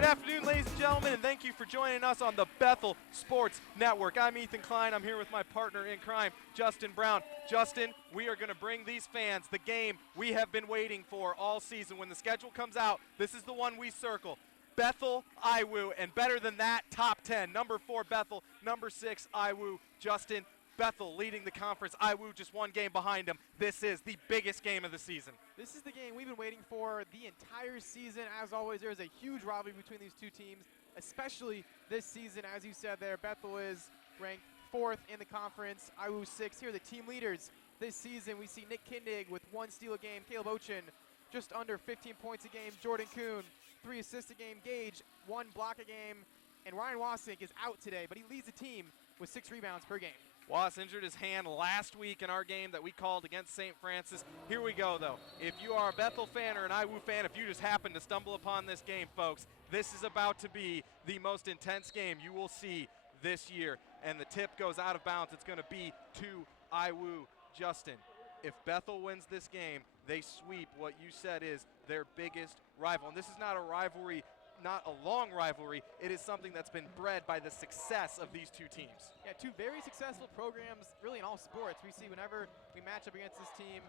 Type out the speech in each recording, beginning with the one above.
Good afternoon, ladies and gentlemen, and thank you for joining us on the Bethel Sports Network. I'm Ethan Klein. I'm here with my partner in crime, Justin Brown. Justin, we are going to bring these fans the game we have been waiting for all season. When the schedule comes out, this is the one we circle. Bethel, IWU, and better than that, top 10. Number 4, Bethel. Number 6, IWU. Justin, Bethel leading the conference. IWU just one game behind them. This is the biggest game of the season. This is the game we've been waiting for the entire season. As always, there's a huge rivalry between these two teams, especially this season. As you said there, Bethel is ranked 4th in the conference, IWU 6th. Here are the team leaders this season. We see Nick Kindig with 1 steal a game, Caleb Ochin just under 15 points a game, Jordan Kuhn 3 assists a game, Gage 1 block a game, and Ryan Wasink is out today, but he leads the team with 6 rebounds per game. Was injured his hand last week in our game that we called against St. Francis. Here we go, though. If you are a Bethel fan or an IWU fan, if you just happen to stumble upon this game, folks, this is about to be the most intense game you will see this year. And the tip goes out of bounds. It's going to be to IWU. Justin, if Bethel wins this game, they sweep what you said is their biggest rival. And this is not a rivalry, not a long rivalry. It is something that's been bred by the success of these two teams. Yeah, 2 very successful programs, really in all sports. We see whenever we match up against this team,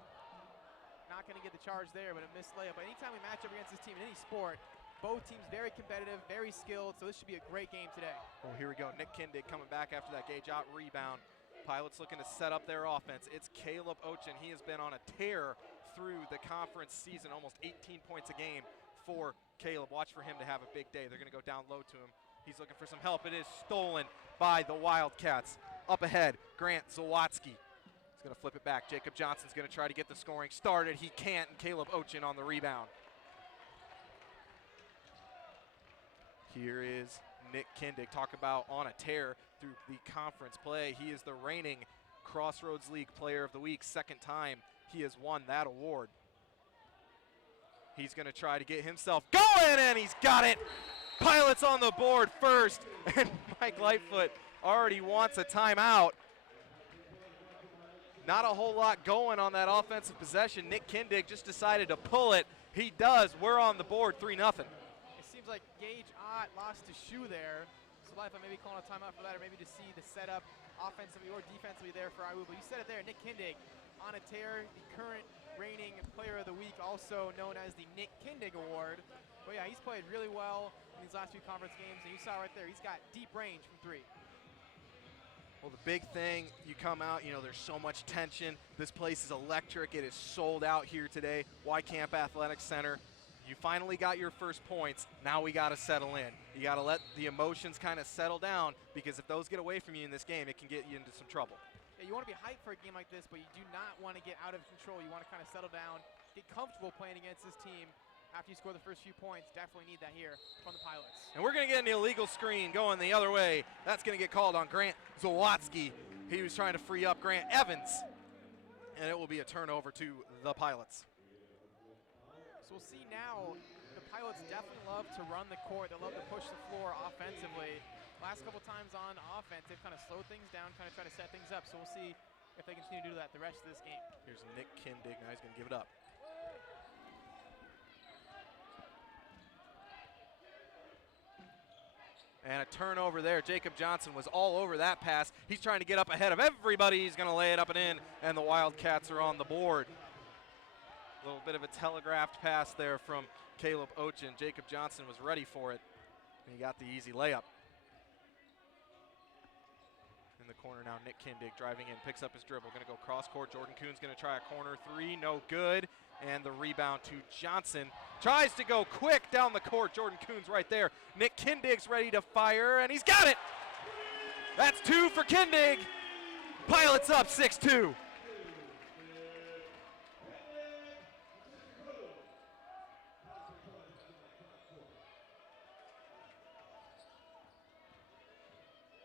not going to get the charge there, but a missed layup. But anytime we match up against this team in any sport, both teams very competitive, very skilled, so this should be a great game today. Well, here we go. Nick Kindig coming back after that Gage out rebound. Pilots looking to set up their offense. It's Caleb Ochin. He has been on a tear through the conference season, almost 18 points a game for Caleb. Watch for him to have a big day. They're going to go down low to him. He's looking for some help. It is stolen by the Wildcats. Up ahead, Grant Zawatsky. He's going to flip it back. Jacob Johnson's going to try to get the scoring started. He can't, and Caleb Ochin on the rebound. Here is Nick Kindig. Talk about on a tear through the conference play. He is the reigning Crossroads League Player of the Week. 2nd time he has won that award. He's going to try to get himself going, and he's got it. Pilots on the board first, and Mike Lightfoot already wants a timeout. Not a whole lot going on that offensive possession. Nick Kindig just decided to pull it. He does. We're on the board 3-0. It seems like Gage Ott lost his shoe there. So Lightfoot maybe calling a timeout for that, or maybe to see the setup offensively or defensively there for IWU. But you said it there, Nick Kindig on a tear, the current reigning Player of the Week, also known as the Nick Kindig Award. But yeah, he's played really well in these last few conference games, and you saw right there, he's got deep range from 3. Well, the big thing, you come out, you know, there's so much tension. This place is electric. It is sold out here today. Camp Athletic Center. You finally got your first points. Now we got to settle in. You got to let the emotions kind of settle down, because if those get away from you in this game, it can get you into some trouble. Yeah, you want to be hyped for a game like this, but you do not want to get out of control. You want to kind of settle down, get comfortable playing against this team. After you score the first few points, definitely need that here from the Pilots. And we're going to get an illegal screen going the other way. That's going to get called on Grant Zawatsky. He was trying to free up Grant Evans, and it will be a turnover to the Pilots. So we'll see now, the Pilots definitely love to run the court. They love to push the floor offensively. Last couple times on offense, they've kind of slowed things down, kind of try to set things up. So we'll see if they continue to do that the rest of this game. Here's Nick Kindig. Now he's going to give it up. And a turnover there. Jacob Johnson was all over that pass. He's trying to get up ahead of everybody. He's going to lay it up and in, and the Wildcats are on the board. A little bit of a telegraphed pass there from Caleb Ochin. Jacob Johnson was ready for it, and he got the easy layup. In the corner now, Nick Kindig driving in, picks up his dribble, going to go cross court. Jordan Kuhn's going to try a corner 3, no good. And the rebound to Johnson. Tries to go quick down the court. Jordan Kuhn's right there. Nick Kindig's ready to fire, and he's got it. That's 2 for Kindig. Pilots up 6-2.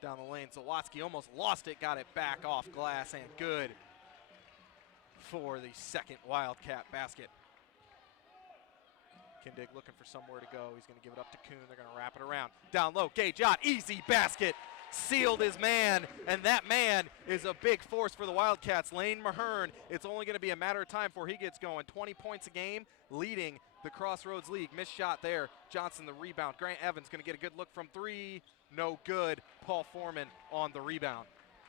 Down the lane, Zawatsky almost lost it, got it back off glass, and good for the 2nd Wildcat basket. Kindig looking for somewhere to go. He's going to give it up to Kuhn. They're going to wrap it around. Down low, Gage Ott, easy basket. Sealed his man, and that man is a big force for the Wildcats. Lane Mahern, it's only going to be a matter of time before he gets going. 20 points a game, leading the Crossroads League. Missed shot there. Johnson the rebound. Grant Evans going to get a good look from three. No good. Paul Foreman on the rebound.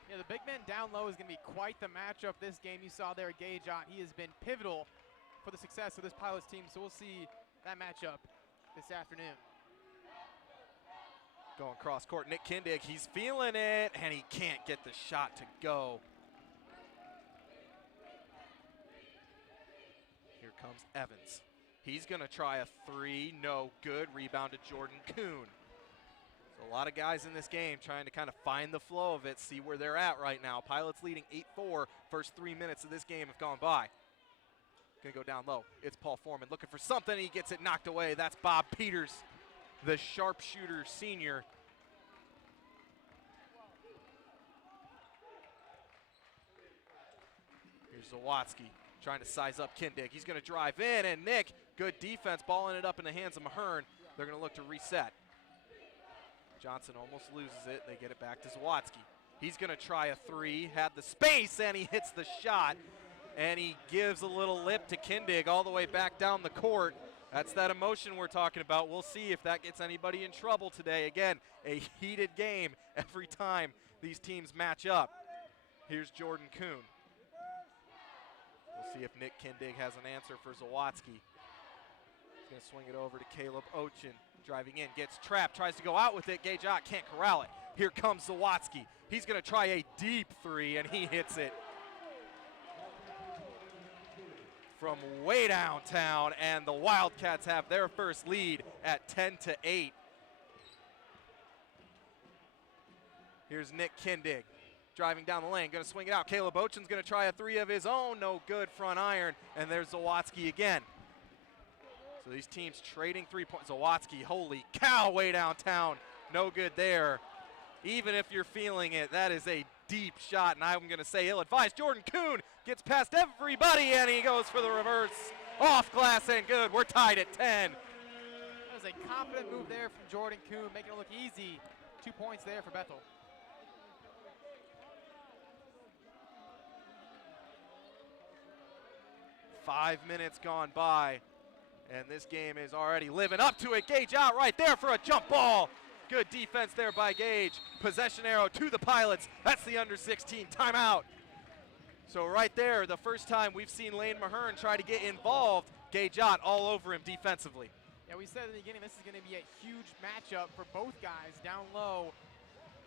Yeah, the big man down low is going to be quite the matchup this game. You saw there Gage Ott. He has been pivotal for the success of this Pilots team, so we'll see that matchup this afternoon. Going cross court, Nick Kindig, he's feeling it, and he can't get the shot to go. Here comes Evans. He's gonna try a three, no good. Rebound to Jordan Kuhn. So a lot of guys in this game trying to kind of find the flow of it, see where they're at right now. Pilots leading 8-4. First 3 minutes of this game have gone by. Gonna go down low. It's Paul Foreman looking for something. He gets it knocked away. That's Bob Peters, the sharpshooter senior. Here's Zawatsky trying to size up Kindig. He's going to drive in, and Nick, good defense, balling it up in the hands of Mahern. They're going to look to reset. Johnson almost loses it. They get it back to Zawatsky. He's going to try a three, had the space, and he hits the shot. And he gives a little lip to Kindig all the way back down the court. That's that emotion we're talking about. We'll see if that gets anybody in trouble today. Again, a heated game every time these teams match up. Here's Jordan Kuhn. We'll see if Nick Kindig has an answer for Zawatsky. He's going to swing it over to Caleb Ochin. Driving in, gets trapped, tries to go out with it. Gage Ott can't corral it. Here comes Zawatsky. He's going to try a deep three, and he hits it from way downtown, and the Wildcats have their first lead at 10-8. Here's Nick Kindig driving down the lane, going to swing it out. Caleb Ochin's going to try a three of his own, no good, front iron, and there's Zawatsky again. So these teams trading 3 points. Zawatsky, holy cow, way downtown, no good there. Even if you're feeling it, that is a deep shot, and I'm going to say ill-advised. Jordan Kuhn gets past everybody, and he goes for the reverse. Off glass and good. We're tied at 10. That was a confident move there from Jordan Kuhn, making it look easy. 2 points there for Bethel. Five minutes gone by, and this game is already living up to it. Gage Ott right there for a jump ball. Good defense there by Gage. Possession arrow to the Pilots. That's the under 16 timeout. So right there, the first time we've seen Lane Mahern try to get involved. Gage Ott all over him defensively. Yeah, we said at the beginning this is going to be a huge matchup for both guys down low.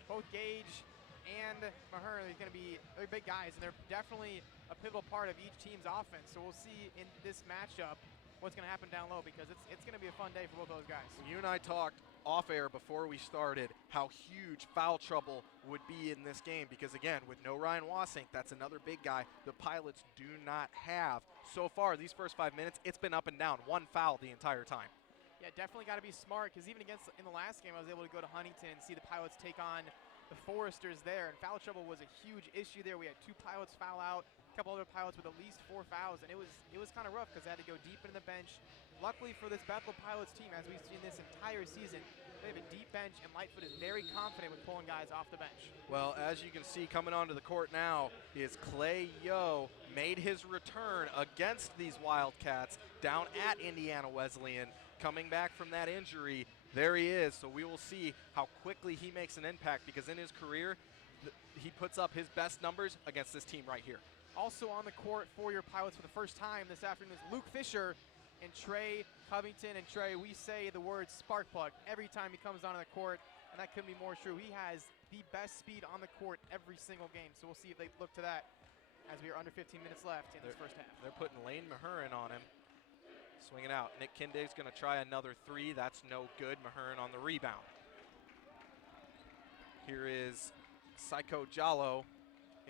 Both Gage and Mahern are going to be they're big guys, and they're definitely a pivotal part of each team's offense. So we'll see in this matchup what's going to happen down low, because it's going to be a fun day for both those guys. You and I talked off air before we started how huge foul trouble would be in this game, because again, with no Ryan Wasink, that's another big guy the Pilots do not have. So far, these first 5 minutes, it's been up and down. One foul the entire time. Yeah, definitely got to be smart, because even in the last game, I was able to go to Huntington and see the Pilots take on the Foresters there, and foul trouble was a huge issue there. We had 2 Pilots foul out, a couple other Pilots with at least 4 fouls, and it was kind of rough because they had to go deep into the bench. Luckily for this Bethel Pilots team, as we've seen this entire season, they have a deep bench, and Lightfoot is very confident with pulling guys off the bench. Well, as you can see coming onto the court now is Clay Yo. Made his return against these Wildcats down at Indiana Wesleyan, coming back from that injury. There he is, so we will see how quickly he makes an impact, because in his career, he puts up his best numbers against this team right here. Also on the court for your Pilots for the first time this afternoon is Luke Fisher and Trey Covington. And Trey, we say the word spark plug every time he comes onto the court, and that couldn't be more true. He has the best speed on the court every single game, so we'll see if they look to that as we are under 15 minutes left in this first half. They're putting Lane Mahern on him. Swing it out. Nick Kindig's going to try another three. That's no good. Mahern on the rebound. Here is Psycho Jallo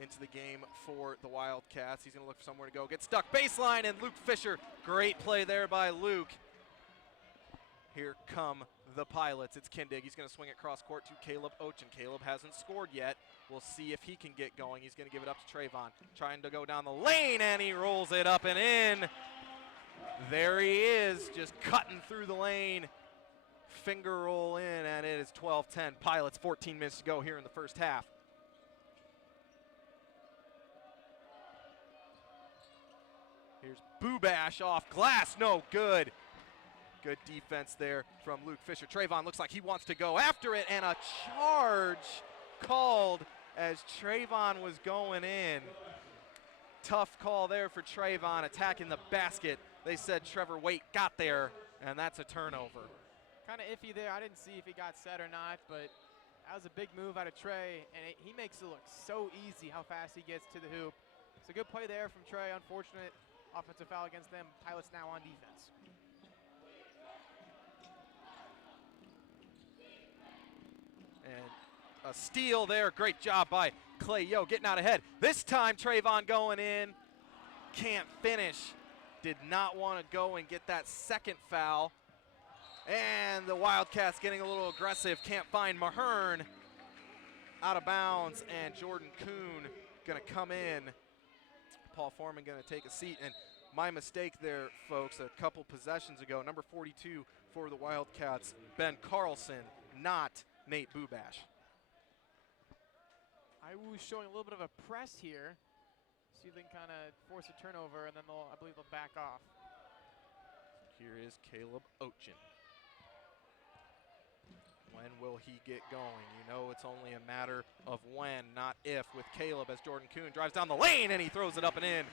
into the game for the Wildcats. He's going to look for somewhere to go. Get stuck baseline, and Luke Fisher. Great play there by Luke. Here come the Pilots. It's Kindig. He's going to swing it cross court to Caleb Ochin. Caleb hasn't scored yet. We'll see if he can get going. He's going to give it up to Trayvon. Trying to go down the lane, and he rolls it up and in. There he is, just cutting through the lane. Finger roll in, and it is 12-10. Pilots, 14 minutes to go here in the first half. Here's Boobash off glass, no good. Good defense there from Luke Fisher. Trayvon looks like he wants to go after it, and a charge called as Trayvon was going in. Tough call there for Trayvon, attacking the basket. They said Trevor Waite got there, and that's a turnover. Kind of iffy there. I didn't see if he got set or not, but that was a big move out of Trey, and he makes it look so easy how fast he gets to the hoop. It's a good play there from Trey. Unfortunate offensive foul against them. Pilots now on defense. And a steal there. Great job by Clay Yo getting out ahead. This time Trayvon going in. Can't finish. Did not want to go and get that second foul. And the Wildcats getting a little aggressive. Can't find Mahern. Out of bounds. And Jordan Kuhn going to come in. Paul Foreman going to take a seat. And my mistake there, folks, a couple possessions ago, number 42 for the Wildcats, Ben Carlson, not Nate Bubash. IWU's showing a little bit of a press here. See if they can kind of force a turnover, and then I believe they'll back off. Here is Caleb Ochin. When will he get going? You know it's only a matter of when, not if, with Caleb as Jordan Kuhn drives down the lane and he throws it up and in.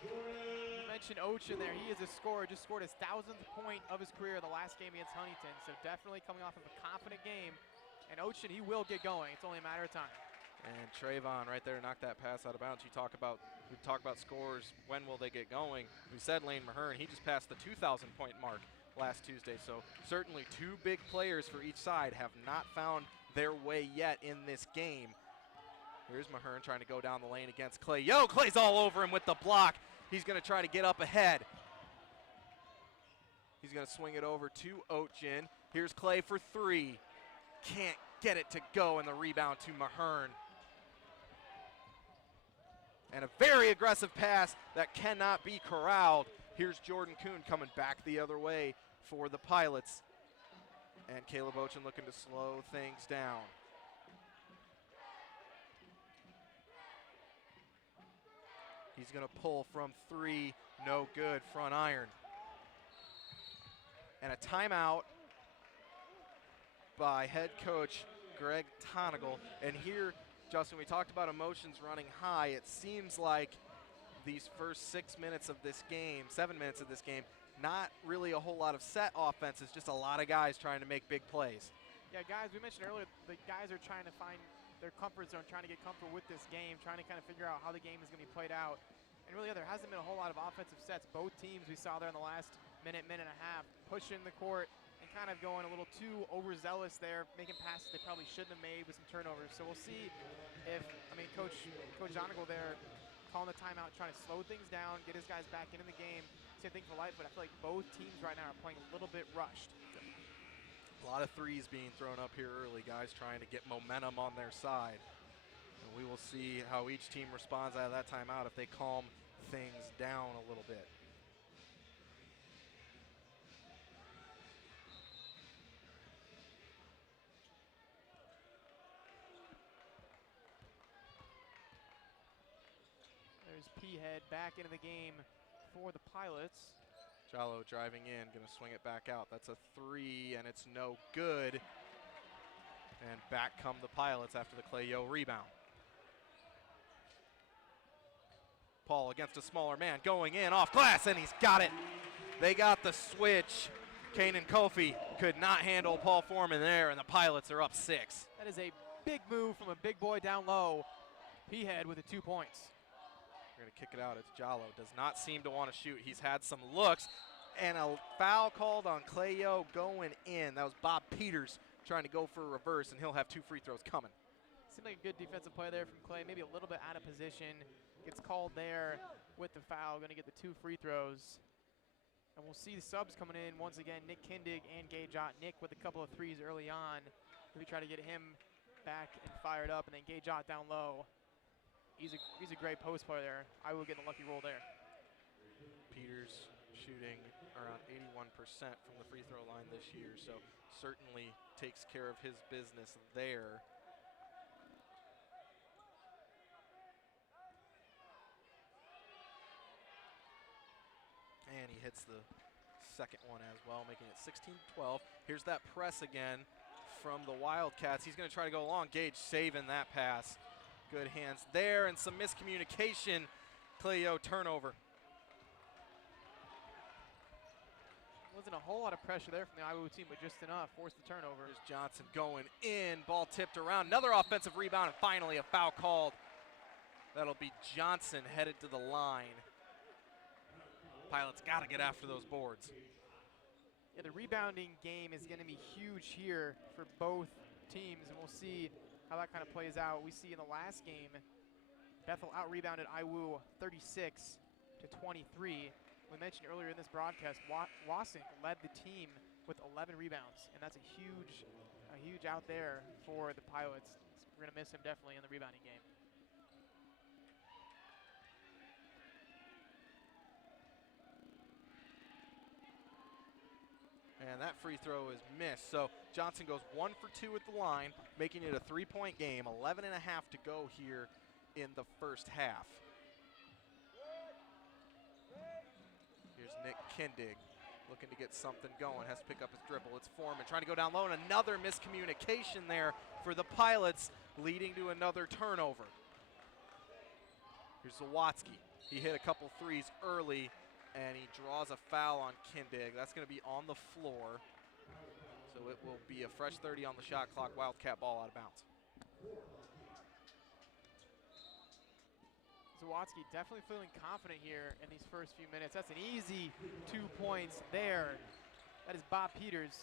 You mentioned Ochin there. He is a scorer, just scored his 1,000th point of his career the last game against Huntington, so definitely coming off of a confident game. And Ochin, he will get going. It's only a matter of time. And Trayvon right there knocked that pass out of bounds. We talk about scores. When will they get going? We said Lane Mahern. He just passed the 2,000 point mark last Tuesday. So certainly two big players for each side have not found their way yet in this game. Here's Mahern trying to go down the lane against Clay. Yo, Clay's all over him with the block. He's going to try to get up ahead. He's going to swing it over to Ochin. Here's Clay for three. Can't get it to go, and the rebound to Mahern. And a very aggressive pass that cannot be corralled. Here's Jordan Kuhn coming back the other way for the Pilots. And Caleb Ochin looking to slow things down. He's going to pull from three. No good. Front iron. And a timeout by head coach Greg Tonigal. And here, Justin, we talked about emotions running high. It seems like these first 6 minutes of this game, 7 minutes of this game, not really a whole lot of set offenses, just a lot of guys trying to make big plays. Yeah, guys, we mentioned earlier, the guys are trying to find their comfort zone, trying to get comfortable with this game, trying to kind of figure out how the game is going to be played out. And really, there hasn't been a whole lot of offensive sets. Both teams we saw there in the last minute and a half, pushing the court and kind of going a little too overzealous there, making passes they probably shouldn't have made with some turnovers. So we'll see if, Coach Jonigal there calling the timeout, trying to slow things down, get his guys back into the game. Same thing for Lightfoot. I feel like both teams right now are playing a little bit rushed. A lot of threes being thrown up here early, guys trying to get momentum on their side. And we will see how each team responds out of that timeout if they calm things down a little bit. There's P-Head back into the game for the Pilots. Jallo driving in, going to swing it back out. That's a three, and it's no good. And back come the Pilots after the Clay Yo rebound. Paul against a smaller man, going in off glass, and he's got it. They got the switch. Kanan Kofi could not handle Paul Foreman there, and the Pilots are up 6. That is a big move from a big boy down low. P-Head with the 2 points. We're going to kick it out. It's Jallo. Does not seem to want to shoot. He's had some looks, and a foul called on Clay Yo going in. That was Bob Peters trying to go for a reverse, and he'll have 2 free throws coming. Seemed like a good defensive play there from Clay. Maybe a little bit out of position. Gets called there with the foul. Going to get the 2 free throws. And we'll see the subs coming in once again. Nick Kindig and Gage Ott. Nick with a couple of threes early on. We try to get him back and fired up, and then Gage Ott down low. He's a great post player there. I will get a lucky roll there. Peters shooting around 81% from the free throw line this year, so certainly takes care of his business there. And he hits the second one as well, making it 16-12. Here's that press again from the Wildcats. He's going to try to go long. Gage saving that pass. Good hands there, and some miscommunication. Cleo turnover. Wasn't a whole lot of pressure there from the IWU team, but just enough. Forced the turnover. Here's Johnson going in. Ball tipped around. Another offensive rebound, and finally a foul called. That'll be Johnson headed to the line. Pilots got to get after those boards. Yeah, the rebounding game is going to be huge here for both teams, and we'll see how that kind of plays out. We see in the last game, Bethel out-rebounded IWU 36-23. We mentioned earlier in this broadcast, Wasson led the team with 11 rebounds, and that's a huge out there for the Pilots. We're going to miss him definitely in the rebounding game. And that free throw is missed. So Johnson goes 1 for 2 at the line, making it a 3-point game. 11 and a half to go here in the first half. Here's Nick Kindig looking to get something going. Has to pick up his dribble. It's Foreman trying to go down low, and another miscommunication there for the Pilots, leading to another turnover. Here's Zawatsky. He hit a couple threes early, and he draws a foul on Kindig. That's going to be on the floor. So it will be a fresh 30 on the shot clock. Wildcat ball out of bounds. Zawatsky definitely feeling confident here in these first few minutes. That's an easy 2 points there. That is Bob Peters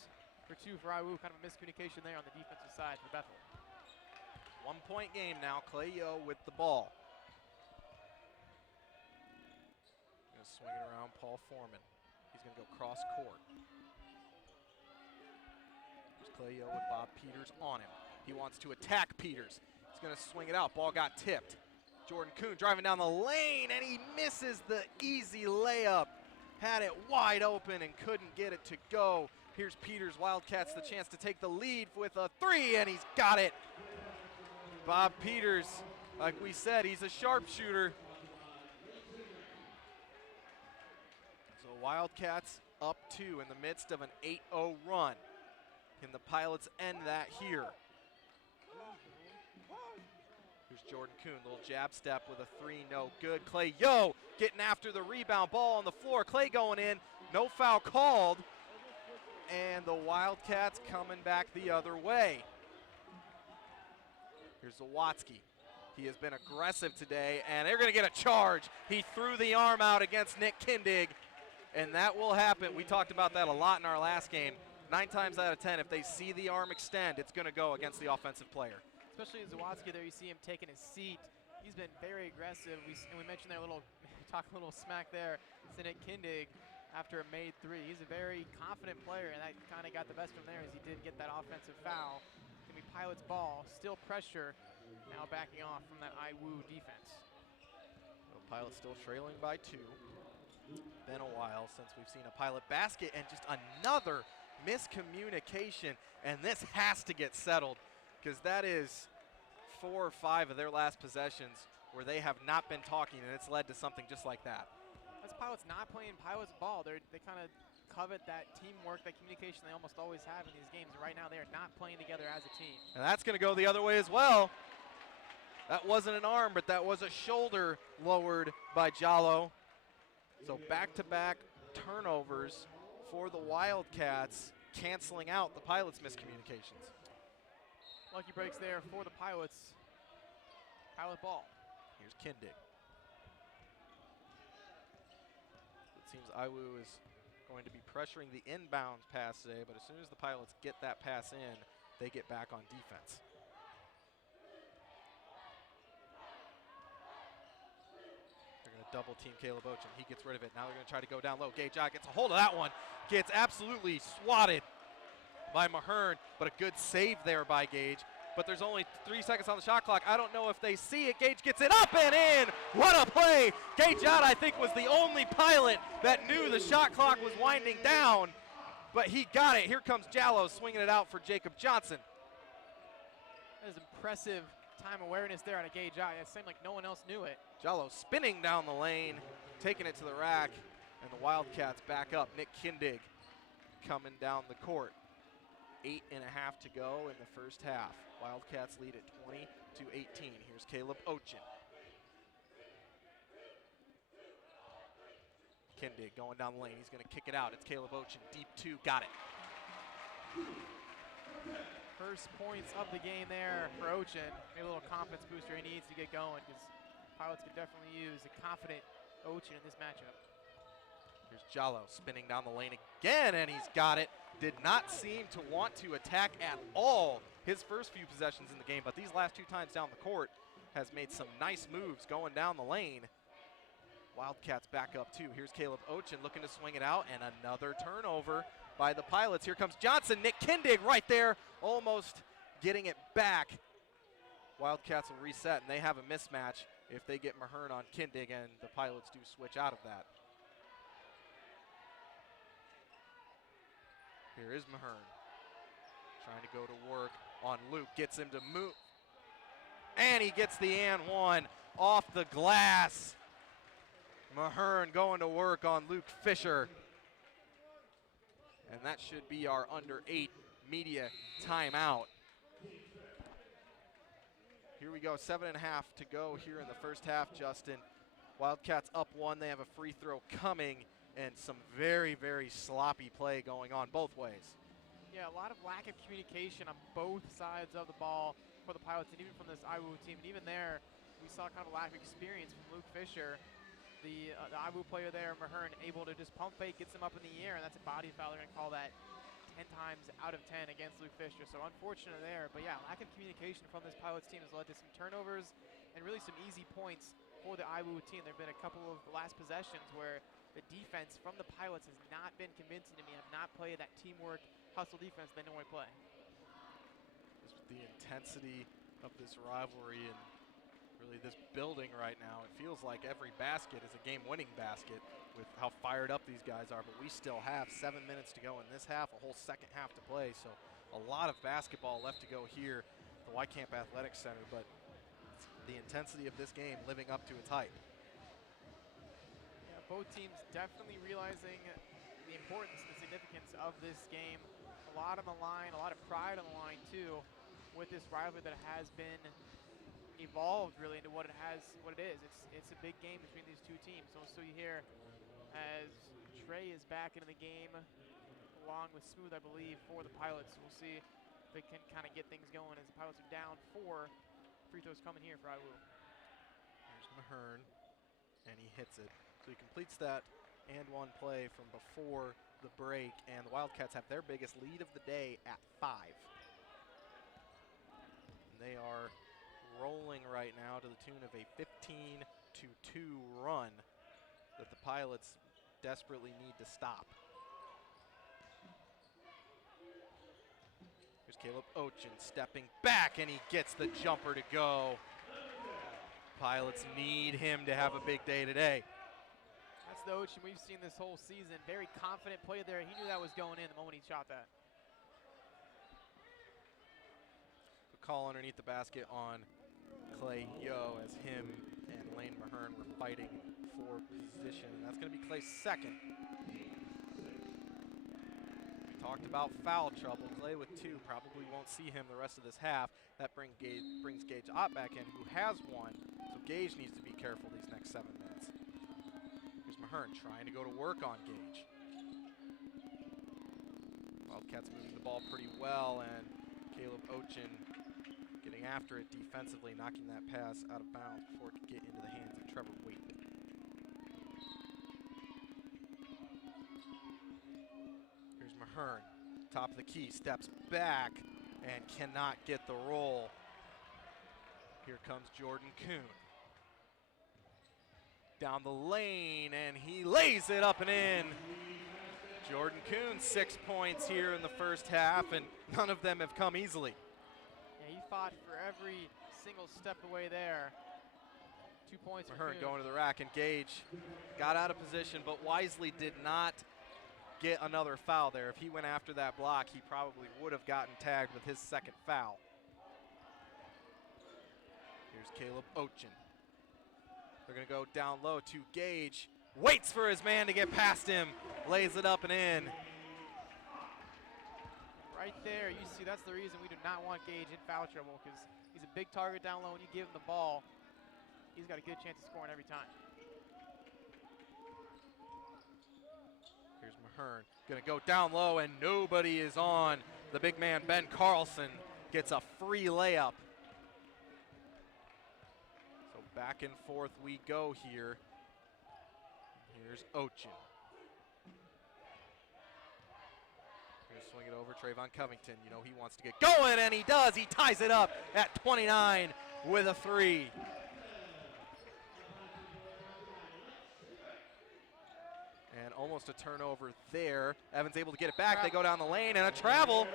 for 2 for IWU. Kind of a miscommunication there on the defensive side for Bethel. 1 point game now. Clay Yo with the ball. Gonna swing it around Paul Foreman. He's gonna go cross court. There's Clay Yo with Bob Peters on him. He wants to attack Peters. He's gonna swing it out. Ball got tipped. Jordan Kuhn driving down the lane, and he misses the easy layup. Had it wide open and couldn't get it to go. Here's Peters. Wildcats the chance to take the lead with a 3, and he's got it. Bob Peters, like we said, he's a sharpshooter. So Wildcats up 2 in the midst of an 8-0 run. Can the Pilots end that here? Here's Jordan Kuhn, little jab step with a 3, no good. Clay Yo getting after the rebound, ball on the floor. Clay going in, no foul called. And the Wildcats coming back the other way. Here's Zawatsky. He has been aggressive today, and they're going to get a charge. He threw the arm out against Nick Kindig, and that will happen. We talked about that a lot in our last game. 9 times out of 10, if they see the arm extend, it's going to go against the offensive player. Especially in Zawatsky there, you see him taking his seat. He's been very aggressive. And we mentioned there talk a little smack there to Nick Kindig after a made 3. He's a very confident player, and that kind of got the best from there as he did get that offensive foul. It's going to be Pilots ball, still pressure, now backing off from that IWU defense. Well, Pilots still trailing by 2. Been a while since we've seen a Pilot basket, and just another miscommunication, and this has to get settled, because that is 4 or 5 of their last possessions where they have not been talking, and it's led to something just like that. That's Pilots not playing Pilots ball. They kind of covet that teamwork, that communication they almost always have in these games. And right now they are not playing together as a team. And that's going to go the other way as well. That wasn't an arm, but that was a shoulder lowered by Jallo. So back-to-back turnovers for the Wildcats, canceling out the Pilots' miscommunications. Lucky breaks there for the Pilots. Pilot ball. Here's Kindig. It seems IWU is going to be pressuring the inbound pass today, but as soon as the Pilots get that pass in, they get back on defense. They're going to double team Caleb Ochin. He gets rid of it. Now they're going to try to go down low. Gage gets a hold of that one. Gets absolutely swatted by Mahern, but a good save there by Gage. But there's only 3 seconds on the shot clock. I don't know if they see it. Gage gets it up and in. What a play. Gage I think, was the only Pilot that knew the shot clock was winding down, but he got it. Here comes Jallo swinging it out for Jacob Johnson. That is impressive time awareness there on a Gage It seemed like no one else knew it. Jallo spinning down the lane, taking it to the rack, And the Wildcats back up. Nick Kindig coming down the court. 8.5 to go in the first half. Wildcats lead at 20-18. Here's Caleb Ochin. Kindig going down the lane. He's going to kick it out. It's Caleb Ochin. Deep two. Got it. First points of the game there for Ochin. Maybe a little confidence booster he needs to get going, because Pilots could definitely use a confident Ochin in this matchup. Here's Jallo spinning down the lane again, and he's got it. Did not seem to want to attack at all his first few possessions in the game, but these last 2 times down the court has made some nice moves going down the lane. Wildcats back up too. Here's Caleb Ochin looking to swing it out, and another turnover by the Pilots. Here comes Johnson. Nick Kindig right there, almost getting it back. Wildcats will reset, and they have a mismatch if they get Mahern on Kindig, and the Pilots do switch out of that. Here is Mahern, trying to go to work on Luke, gets him to move, and he gets the and one off the glass. Mahern going to work on Luke Fisher. And that should be our under 8 media timeout. Here we go, 7.5 to go here in the first half, Justin. Wildcats up 1, they have a free throw coming, and some very, very sloppy play going on both ways. Yeah, a lot of lack of communication on both sides of the ball for the Pilots, and even from this IWU team. And even there, we saw kind of a lack of experience from Luke Fisher. The IWU player there, Mahern, able to just pump fake, gets him up in the air, and that's a body foul. They're going to call that 10 times out of 10 against Luke Fisher. So unfortunate there. But yeah, lack of communication from this Pilots team has led to some turnovers and really some easy points for the IWU team. There have been a couple of the last possessions where the defense from the Pilots has not been convincing to me, have not played that teamwork, hustle defense they normally play. Just with the intensity of this rivalry and really this building right now, it feels like every basket is a game-winning basket with how fired up these guys are, but we still have 7 minutes to go in this half, a whole second half to play, so a lot of basketball left to go here at the Whitecamp Athletics Center, but the intensity of this game living up to its hype. Yeah, both teams definitely realizing the importance and the significance of this game. A lot on the line, a lot of pride on the line too, with this rivalry that has been evolved really into what it is. It's a big game between these two teams. So you hear as Trey is back into the game along with Smooth, I believe, for the Pilots. We'll see if they can kind of get things going as the Pilots are down 4. Free throws coming here for IWU. Here's Mahern, and he hits it. So he completes that and one play from before the break, and the Wildcats have their biggest lead of the day at 5. And they are rolling right now to the tune of a 15-2 run that the Pilots desperately need to stop. Here's Caleb Ochin stepping back, and he gets the jumper to go. Pilots need him to have a big day today. That's the Ochin we've seen this whole season. Very confident play there. He knew that was going in the moment he shot that. The call underneath the basket on Clay Yo as him and Lane Mahern were fighting for position. And that's going to be Clay's second. We talked about foul trouble. Clay with 2, probably won't see him the rest of this half. That brings Gage Ott back in, who has 1. So Gage needs to be careful these next 7 minutes. Here's Mahern trying to go to work on Gage. Wildcats moving the ball pretty well, and Caleb Ochin getting after it defensively, knocking that pass out of bounds before it could get into the hands of Trevor Waite. Here's Mahern, top of the key, steps back and cannot get the roll. Here comes Jordan Kuhn. Down the lane, and he lays it up and in. Jordan Kuhn, 6 points here in the first half, and none of them have come easily. Yeah, he fought for every single step away there. 2 points for Mahern Kuhn. going to the rack, and Gage got out of position, but wisely did not get another foul there. If he went after that block, he probably would have gotten tagged with his second foul. Here's Caleb Ochin. They're going to go down low to Gage. waits for his man to get past him, lays it up and in. Right there, you see that's the reason we do not want Gage in foul trouble, because he's a big target down low. When you give him the ball, he's got a good chance of scoring every time. Here's Mahern, gonna go down low and nobody is on. The big man, Ben Carlson, gets a free layup. So back and forth we go here. Here's Ochin. Here's swing it over, Trayvon Covington. You know he wants to get going, and he does. He ties it up at 29 with a 3. And almost a turnover there. Evans able to get it back. They go down the lane, and a travel.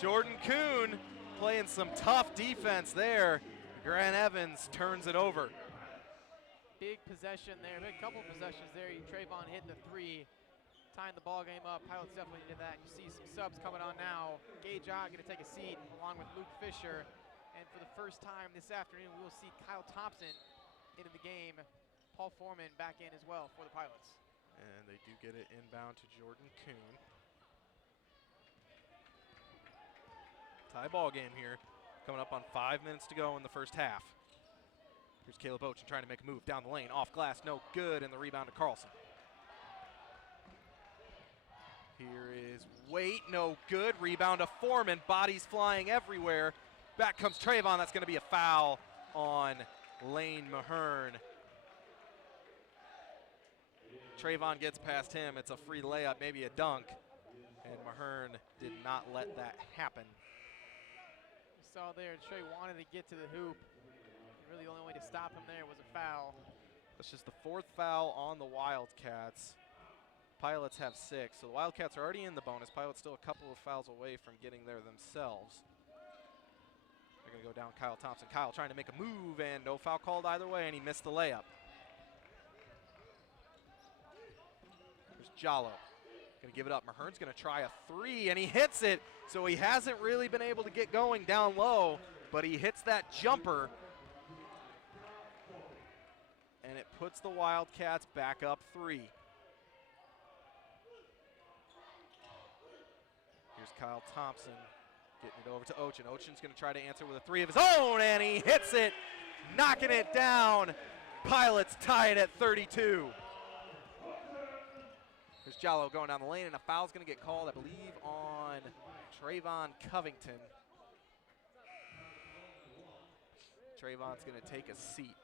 Jordan Kuhn playing some tough defense there. Grant Evans turns it over. Big possession there, big couple possessions there. Trayvon hitting the 3, tying the ball game up. Pilots definitely did that. You see some subs coming on now. Gage Ott going to take a seat along with Luke Fisher. And for the first time this afternoon, we will see Kyle Thompson into the game. Paul Foreman back in as well for the Pilots. And they do get it inbound to Jordan Kuhn. Tie ball game here, coming up on 5 minutes to go in the first half. Here's Caleb Ochin trying to make a move down the lane, off glass, no good, and the rebound to Carlson. Here is Waite, no good, rebound to Foreman, bodies flying everywhere. Back comes Trayvon, that's gonna be a foul on Lane Mahern. Trayvon gets past him, it's a free layup, maybe a dunk, and Mahern did not let that happen. You saw there, Trey wanted to get to the hoop. Really the only way to stop him there was a foul. That's just the 4th foul on the Wildcats. Pilots have 6, so the Wildcats are already in the bonus. Pilots still a couple of fouls away from getting there themselves. They're gonna go down Kyle Thompson. Kyle trying to make a move, and no foul called either way, and he missed the layup. There's Jallo. Gonna give it up. Mahern's gonna try a 3, and he hits it. So he hasn't really been able to get going down low, but he hits that jumper. And it puts the Wildcats back up 3. Here's Kyle Thompson getting it over to Ochin. Ochin's gonna try to answer with a 3 of his own, and he hits it, knocking it down. Pilots tie it at 32. There's Jallo going down the lane, and a foul's gonna get called, I believe, on Trayvon Covington. Trayvon's gonna take a seat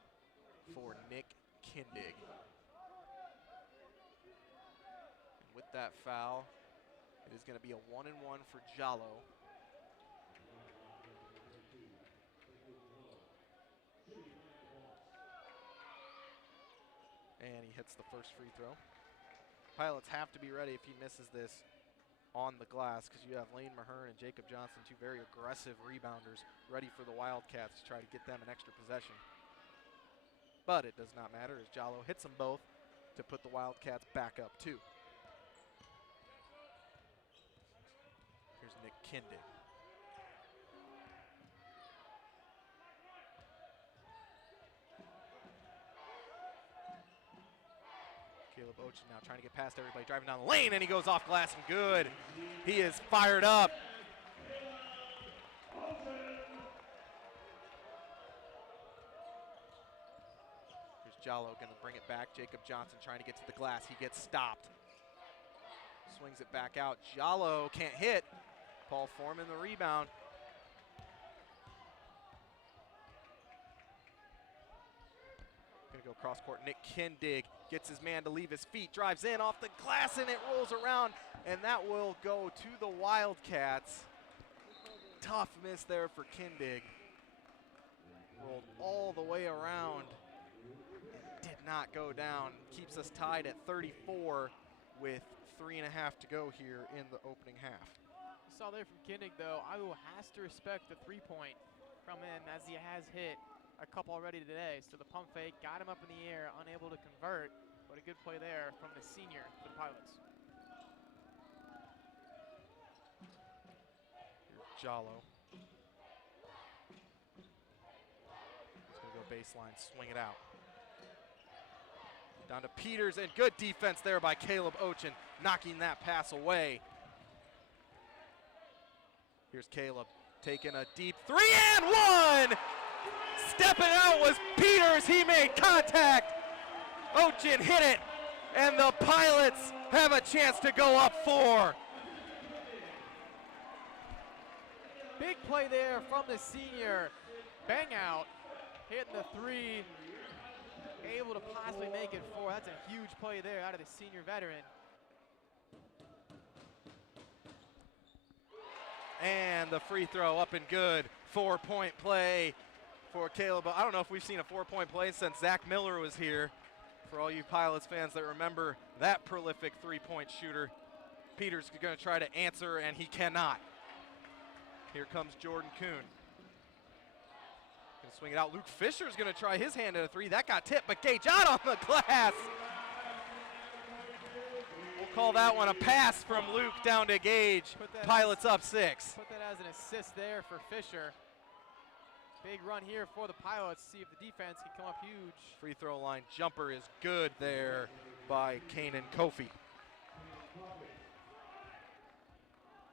for Nick Kindig. And with that foul, it is going to be a 1-and-1 for Jallo. And he hits the first free throw. Pilots have to be ready if he misses this on the glass, because you have Lane Mahern and Jacob Johnson, 2 very aggressive rebounders, ready for the Wildcats to try to get them an extra possession. But it does not matter as Jallo hits them both to put the Wildcats back up 2. Here's Nick Kindig. Caleb Ochin now trying to get past everybody, driving down the lane, and he goes off glass and good. He is fired up. Jallo going to bring it back. Jacob Johnson trying to get to the glass. He gets stopped. Swings it back out. Jallo can't hit. Paul Foreman the rebound. Going to go cross court. Nick Kindig gets his man to leave his feet. Drives in off the glass, and it rolls around. And that will go to the Wildcats. Tough miss there for Kindig. Rolled all the way around. Did not go down. Keeps us tied at 34 with 3.5 to go here in the opening half. You saw there from Kindig, though, Iowa has to respect the 3-point from him, as he has hit a couple already today. So the pump fake got him up in the air, unable to convert, but a good play there from the senior for the Pilots. Here's Jallo. He's going to go baseline, swing it out. Down to Peters, and good defense there by Caleb Ochin, knocking that pass away. Here's Caleb taking a deep 3 and 1! Stepping out was Peters, he made contact. Ochin hit it, and the Pilots have a chance to go up 4. Big play there from the senior. Bang out, hitting the 3. Able to possibly make it 4. That's a huge play there out of the senior veteran. And the free throw up and good. 4-point play for Caleb. I don't know if we've seen a 4-point play since Zach Miller was here. For all you Pilots fans that remember that prolific 3-point shooter. Peters is going to try to answer, and he cannot. Here comes Jordan Kuhn. Gonna swing it out. Luke Fisher's going to try his hand at a 3. That got tipped, but Gage out on the glass. We'll call that one a pass from Luke down to Gage. Pilots up 6. Put that as an assist there for Fisher. Big run here for the Pilots. See if the defense can come up huge. Free throw line jumper is good there by Kanan Kofi.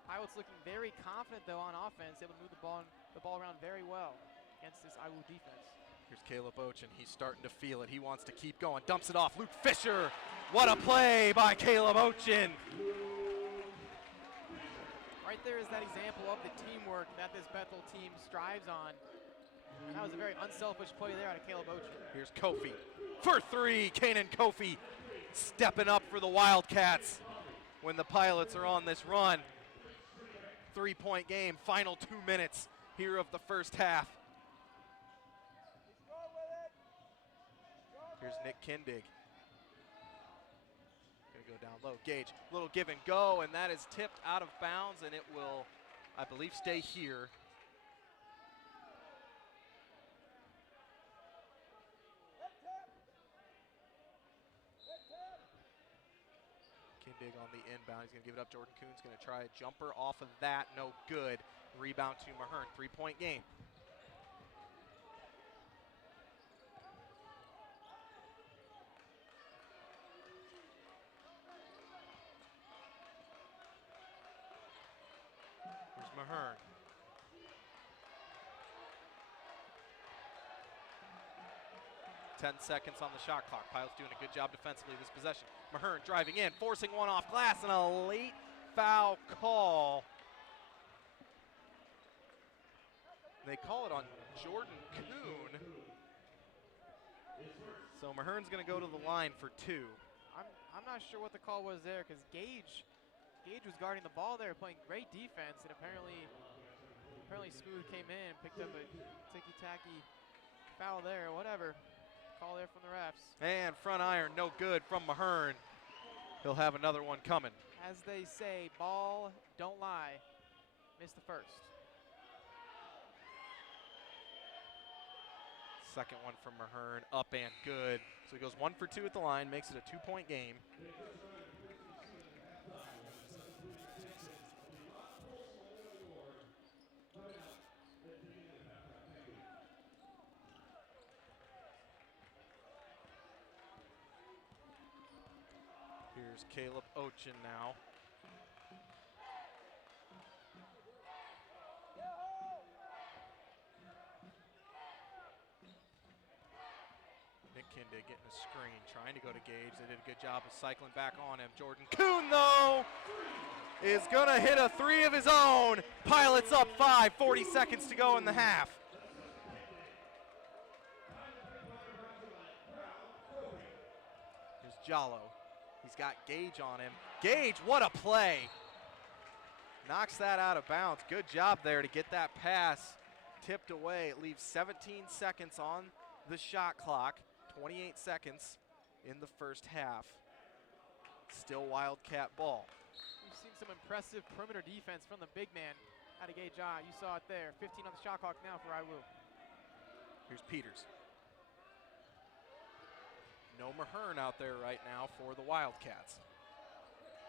Pilots looking very confident though on offense, able to move the ball around very well against this IWU defense. Here's Caleb Ochin. He's starting to feel it. He wants to keep going. Dumps it off. Luke Fisher. What a play by Caleb Ochin. Right there is that example of the teamwork that this Bethel team strives on. And that was a very unselfish play there out of Caleb Ochin. Here's Kofi for 3. Kanan Kofi stepping up for the Wildcats when the Pilots are on this run. 3-point game, final 2 minutes here of the first half. Here's Nick Kindig. Gonna go down low. Gage, little give and go, and that is tipped out of bounds, and it will, I believe, stay here. Kindig on the inbound. He's gonna give it up. Jordan Kuhn's gonna try a jumper off of that. No good. Rebound to Mahern. 3-point game. Mahern. Ten seconds on the shot clock. Pilots doing a good job defensively this possession. Mahern driving in, forcing one off glass, and a late foul call. They call it on Jordan Kuhn. So Mahern's going to go to the line for 2. I'm not sure what the call was there because Gage was guarding the ball there, playing great defense, and apparently Smooth came in, picked up a ticky-tacky foul there, whatever. Call there from the refs. And front iron, no good from Mahern. He'll have another one coming. As they say, ball, don't lie. Missed the first. Second one from Mahern, up and good. So he goes 1 for 2 at the line, makes it a 2-point game. Here's Caleb Ochin now. Nick Kindig getting a screen, trying to go to Gage. They did a good job of cycling back on him. Jordan Kuhn, though, is going to hit a 3 of his own. Pilots up 5, 40 seconds to go in the half. Here's Jallo. He's got Gage on him. Gage, what a play. Knocks that out of bounds. Good job there to get that pass tipped away. It leaves 17 seconds on the shot clock. 28 seconds in the first half. Still Wildcat ball. We've seen some impressive perimeter defense from the big man out of Gage. You saw it there. 15 on the shot clock now for IWU. Here's Peters. No Mahern out there right now for the Wildcats.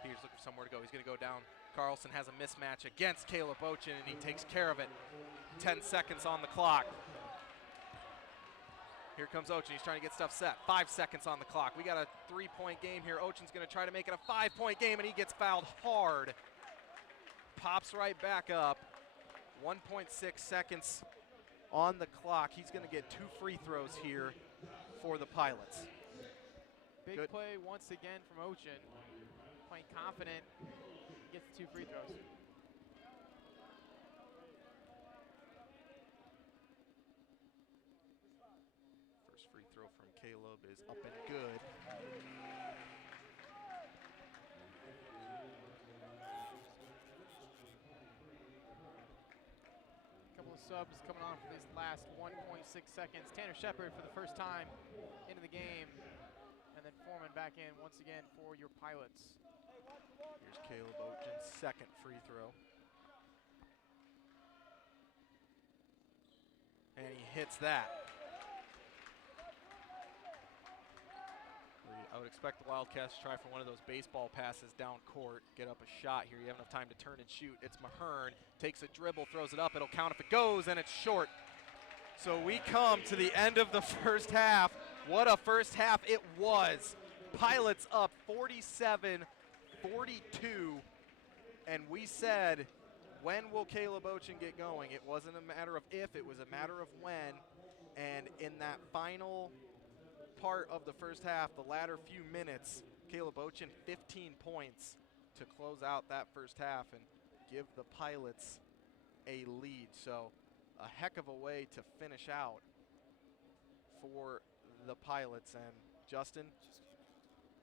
Peters looking for somewhere to go. He's going to go down. Carlson has a mismatch against Caleb Ochin, and he takes care of it. 10 seconds on the clock. Here comes Ochin. He's trying to get stuff set. 5 seconds on the clock. We got a 3-point game here. Ochin's going to try to make it a 5-point game, and he gets fouled hard. Pops right back up. 1.6 seconds on the clock. He's going to get 2 free throws here for the Pilots. Big Good play once again from Ochin. Playing confident. Gets the 2 free throws. First free throw from Caleb is up and good. Couple of subs coming on for these last 1.6 seconds. Tanner Shepard for the first time into the game. And then Foreman back in once again for your Pilots. Here's Caleb Ochin's second free throw. And he hits that. I would expect the Wildcats to try for one of those baseball passes down court, get up a shot here. You have enough time to turn and shoot. It's Mahern, takes a dribble, throws it up. It'll count if it goes, and it's short. So we come to the end of the first half. What a first half it was. Pilots up 47-42, and we said, when will Caleb Ochin get going? It wasn't a matter of if, it was a matter of when. And in that final part of the first half, the latter few minutes, Caleb Ochin 15 points to close out that first half and give the Pilots a lead. So a heck of a way to finish out for the Pilots. And Justin,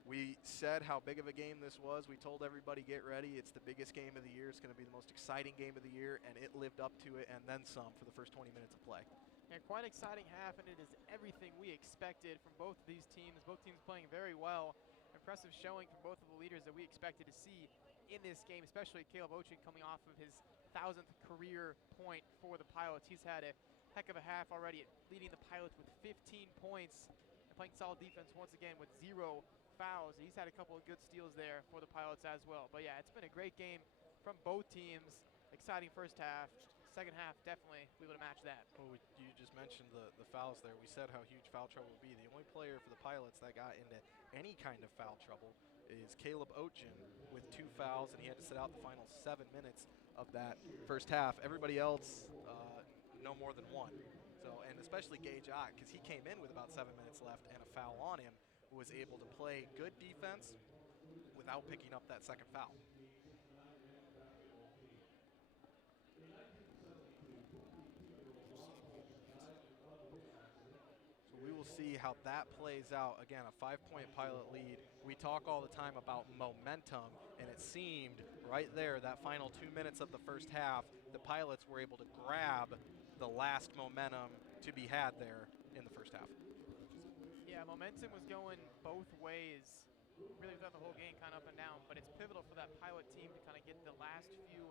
we said how big of a game this was. We told everybody, get ready. It's the biggest game of the year. It's going to be the most exciting game of the year, and it lived up to it and then some for the first 20 minutes of play. Yeah, quite an exciting half, and it is everything we expected from both of these teams. Both teams playing very well. Impressive showing from both of the leaders that we expected to see in this game, especially Caleb Ochin coming off of his 1,000th career point for the Pilots. He's had a heck of a half already, leading the Pilots with 15 points and playing solid defense once again with 0 fouls. He's had a couple of good steals there for the Pilots as well. But yeah, it's been a great game from both teams. Exciting first half. Second half, definitely we would have matched that. Well, you just mentioned the fouls there. We said how huge foul trouble would be. The only player for the Pilots that got into any kind of foul trouble is Caleb Ochin with 2 fouls, and he had to sit out the final 7 minutes of that first half. Everybody else, no more than 1. So, and especially Gage Ott, because he came in with about 7 minutes left and a foul on him, was able to play good defense without picking up that second foul. We will see how that plays out. Again, a 5-point Pilot lead. We talk all the time about momentum, and it seemed right there, that final 2 minutes of the first half, the Pilots were able to grab the last momentum to be had there in the first half. Yeah, momentum was going both ways, really throughout the whole game, kind of up and down, but it's pivotal for that Pilot team to kind of get the last few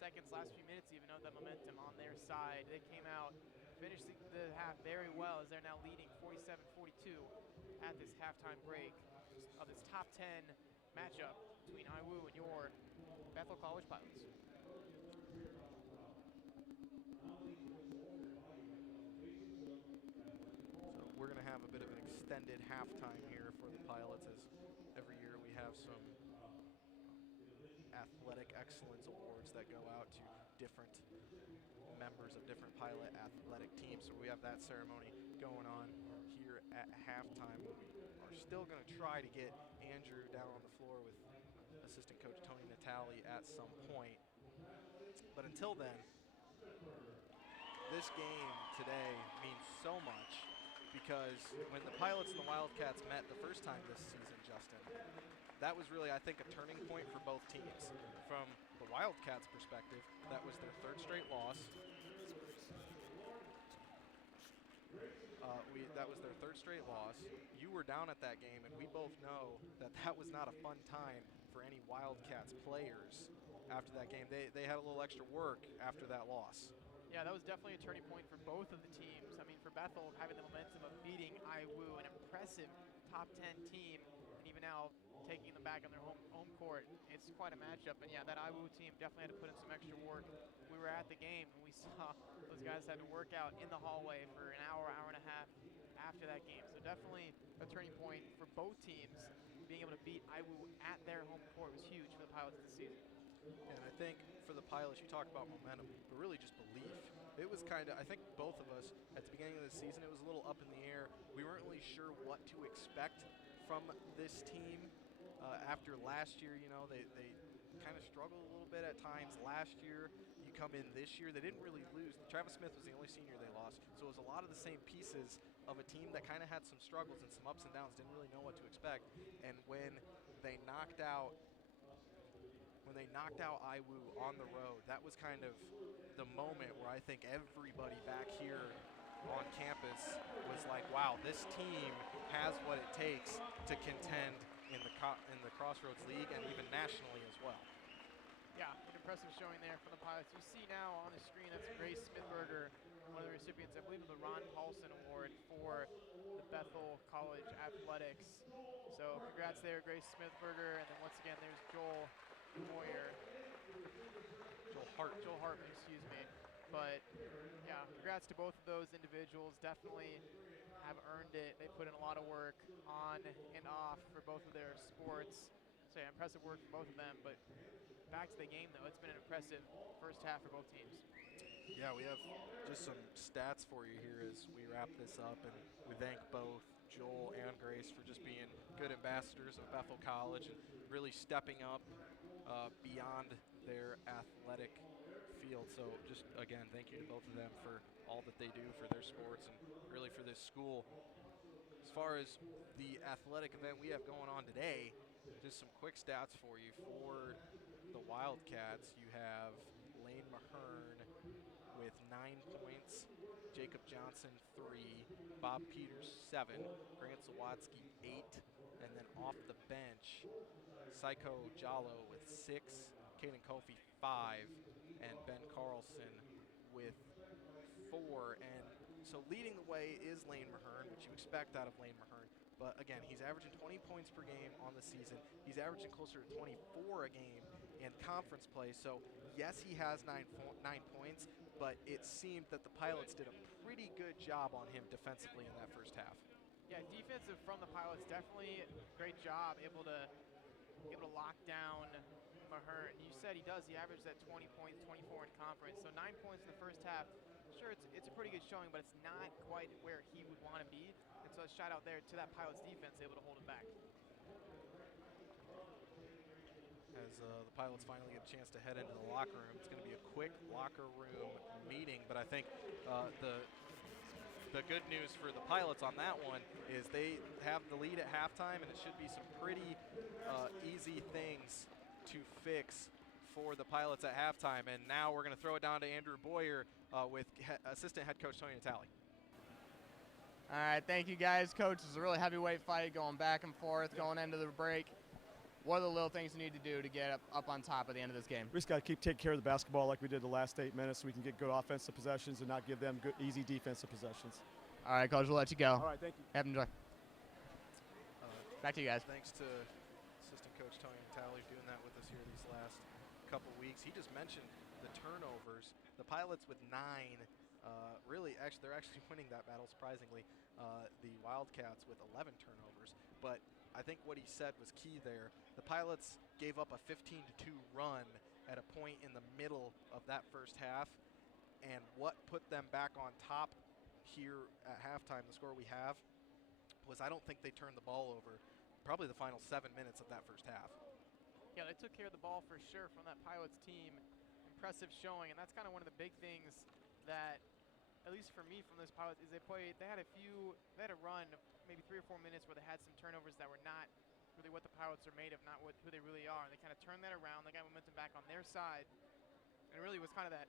seconds, last few minutes even of that momentum on their side. They came out, finished the half very well as they're now leading 47-42 at this halftime break of this top 10 matchup between IWU and your Bethel College Pilots. So we're going to have a bit of an extended halftime here for the Pilots, as every year we have some athletic excellence awards that go out to different members of different Pilot athletic teams. So we have that ceremony going on here at halftime. We are still going to try to get Andrew down on the floor with assistant coach Tony Natale at some point. But until then, this game today means so much, because when the Pilots and the Wildcats met the first time this season, Justin, that was really, I think, a turning point for both teams. From the Wildcats' perspective, that was their 3rd straight loss. That was their 3rd straight loss. You were down at that game, and we both know that that was not a fun time for any Wildcats players after that game. They had a little extra work after that loss. Yeah, that was definitely a turning point for both of the teams. I mean, for Bethel, having the momentum of beating IWU, an impressive top 10 team, and even now taking them back on their home court. It's quite a matchup. And yeah, that IWU team definitely had to put in some extra work. We were at the game, and we saw those guys had to work out in the hallway for an hour, hour and a half after that game. So definitely a turning point for both teams. Being able to beat IWU at their home court was huge for the Pilots this season. And I think for the Pilots, you talk about momentum, but really just belief. It was kind of, I think both of us, at the beginning of the season, it was a little up in the air. We weren't really sure what to expect from this team. After last year, you know, they kind of struggled a little bit at times last year. You come in this year, they didn't really lose. Travis Smith was the only senior they lost, so it was a lot of the same pieces of a team that kind of had some struggles and some ups and downs, didn't really know what to expect. And when they knocked out IWU on the road, that was kind of the moment where I think everybody back here on campus was like, wow, this team has what it takes to contend in the Crossroads League and even nationally as well. Yeah, an impressive showing there from the Pilots. You see now on the screen, that's Grace Smithberger, one of the recipients, I believe, of the Ron Paulson Award for the Bethel College Athletics. So congrats there, Grace Smithberger, and then once again, there's Joel Moyer. Joel Hartman, excuse me. But yeah, congrats to both of those individuals. Definitely have earned it. They put in a lot of work on and off for both of their sports. So yeah, impressive work from both of them. But back to the game, though, it's been an impressive first half for both teams. Yeah, we have just some stats for you here as we wrap this up, and we thank both Joel and Grace for just being good ambassadors of Bethel College and really stepping up beyond their athletic field. So just, again, thank you to both of them for all that they do for their sports and really for this school. As far as the athletic event we have going on today, just some quick stats for you. For the Wildcats, you have Lane Mahern with 9 points, Jacob Johnson 3, Bob Peters 7, Grant Zawatsky 8, and then off the bench, Psycho Jallo with 6, Caden Kofi 5, and Ben Carlson with 4. And so leading the way is Lane Mahern, which you expect out of Lane Mahern. But again, he's averaging 20 points per game on the season. He's averaging closer to 24 a game in conference play. So yes, he has 9 points, but it seemed that the Pilots did a pretty good job on him defensively in that first half. Yeah, defensive from the Pilots, definitely great job, able to lock down Mahern. You said he does. He averaged that 20 points, 24 in conference. So 9 points in the first half. Sure, it's a pretty good showing, but it's not quite where he would want to be. And so a shout out there to that Pilots defense, able to hold him back. As the Pilots finally get a chance to head into the locker room, it's going to be a quick locker room meeting, but I think the good news for the Pilots on that one is they have the lead at halftime, and it should be some pretty easy things to fix for the Pilots at halftime. And now we're going to throw it down to Andrew Boyer with assistant head coach Tony Natale. All right, thank you guys. Coach, it's a really heavyweight fight going back and forth, going into the break. What are the little things you need to do to get up on top at the end of this game? We just got to keep taking care of the basketball like we did the last 8 minutes so we can get good offensive possessions and not give them good, easy defensive possessions. All right, Coach, we'll let you go. All right, thank you. Have enjoy. Back to you guys. Thanks to assistant coach Tony Natale doing that with us here these last couple weeks. He just mentioned the turnovers. The Pilots with 9. They're actually winning that battle, surprisingly. The Wildcats with 11 turnovers. But I think what he said was key there. The Pilots gave up a 15-2 run at a point in the middle of that first half. And what put them back on top here at halftime, the score we have, was I don't think they turned the ball over probably the final 7 minutes of that first half. Yeah, they took care of the ball for sure from that Pilots team. Impressive showing, and that's kind of one of the big things that, at least for me from this Pilots, is they had a run of maybe 3 or 4 minutes where they had some turnovers that were not really what the Pilots are made of, not who they really are. And they kind of turned that around. They got momentum back on their side. And it really was kind of that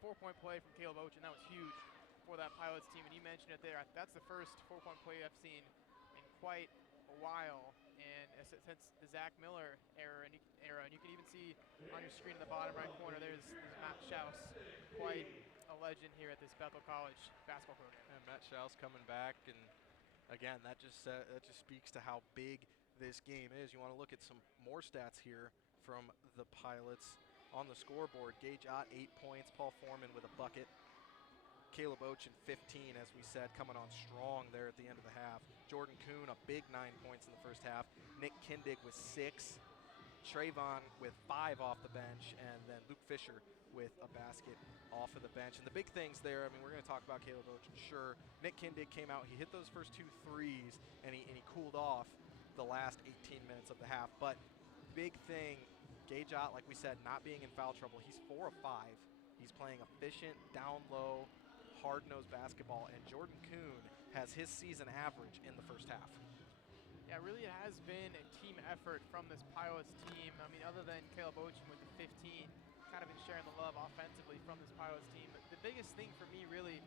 4-point play from Caleb Ochen. That was huge for that Pilots team. And you mentioned it there. That's the first 4-point play I've seen in quite a while. And since the Zach Miller era, and you can even see on your screen in the bottom right corner, there's Matt Schaus, quite a legend here at this Bethel College basketball program. And Matt Schaus coming back, and again, that just speaks to how big this game is. You want to look at some more stats here from the Pilots on the scoreboard. Gage Ott, 8 points. Paul Foreman with a bucket. Caleb Ochin 15, as we said, coming on strong there at the end of the half. Jordan Kuhn, a big 9 points in the first half. Nick Kindig with 6. Trayvon with 5 off the bench, and then Luke Fisher with a basket off of the bench. And the big things there, I mean, we're going to talk about Caleb Ochin, sure. Nick Kindig came out, he hit those first 2 threes, and he cooled off the last 18 minutes of the half. But big thing, Gage Ott, like we said, not being in foul trouble. He's 4 of 5. He's playing efficient, down low, hard-nosed basketball, and Jordan Kuhn has his season average in the first half. Yeah, really it has been a team effort from this Pilots team. I mean, other than Caleb Ochin with the 15, kind of been sharing the love offensively from this Pilots team. But the biggest thing for me really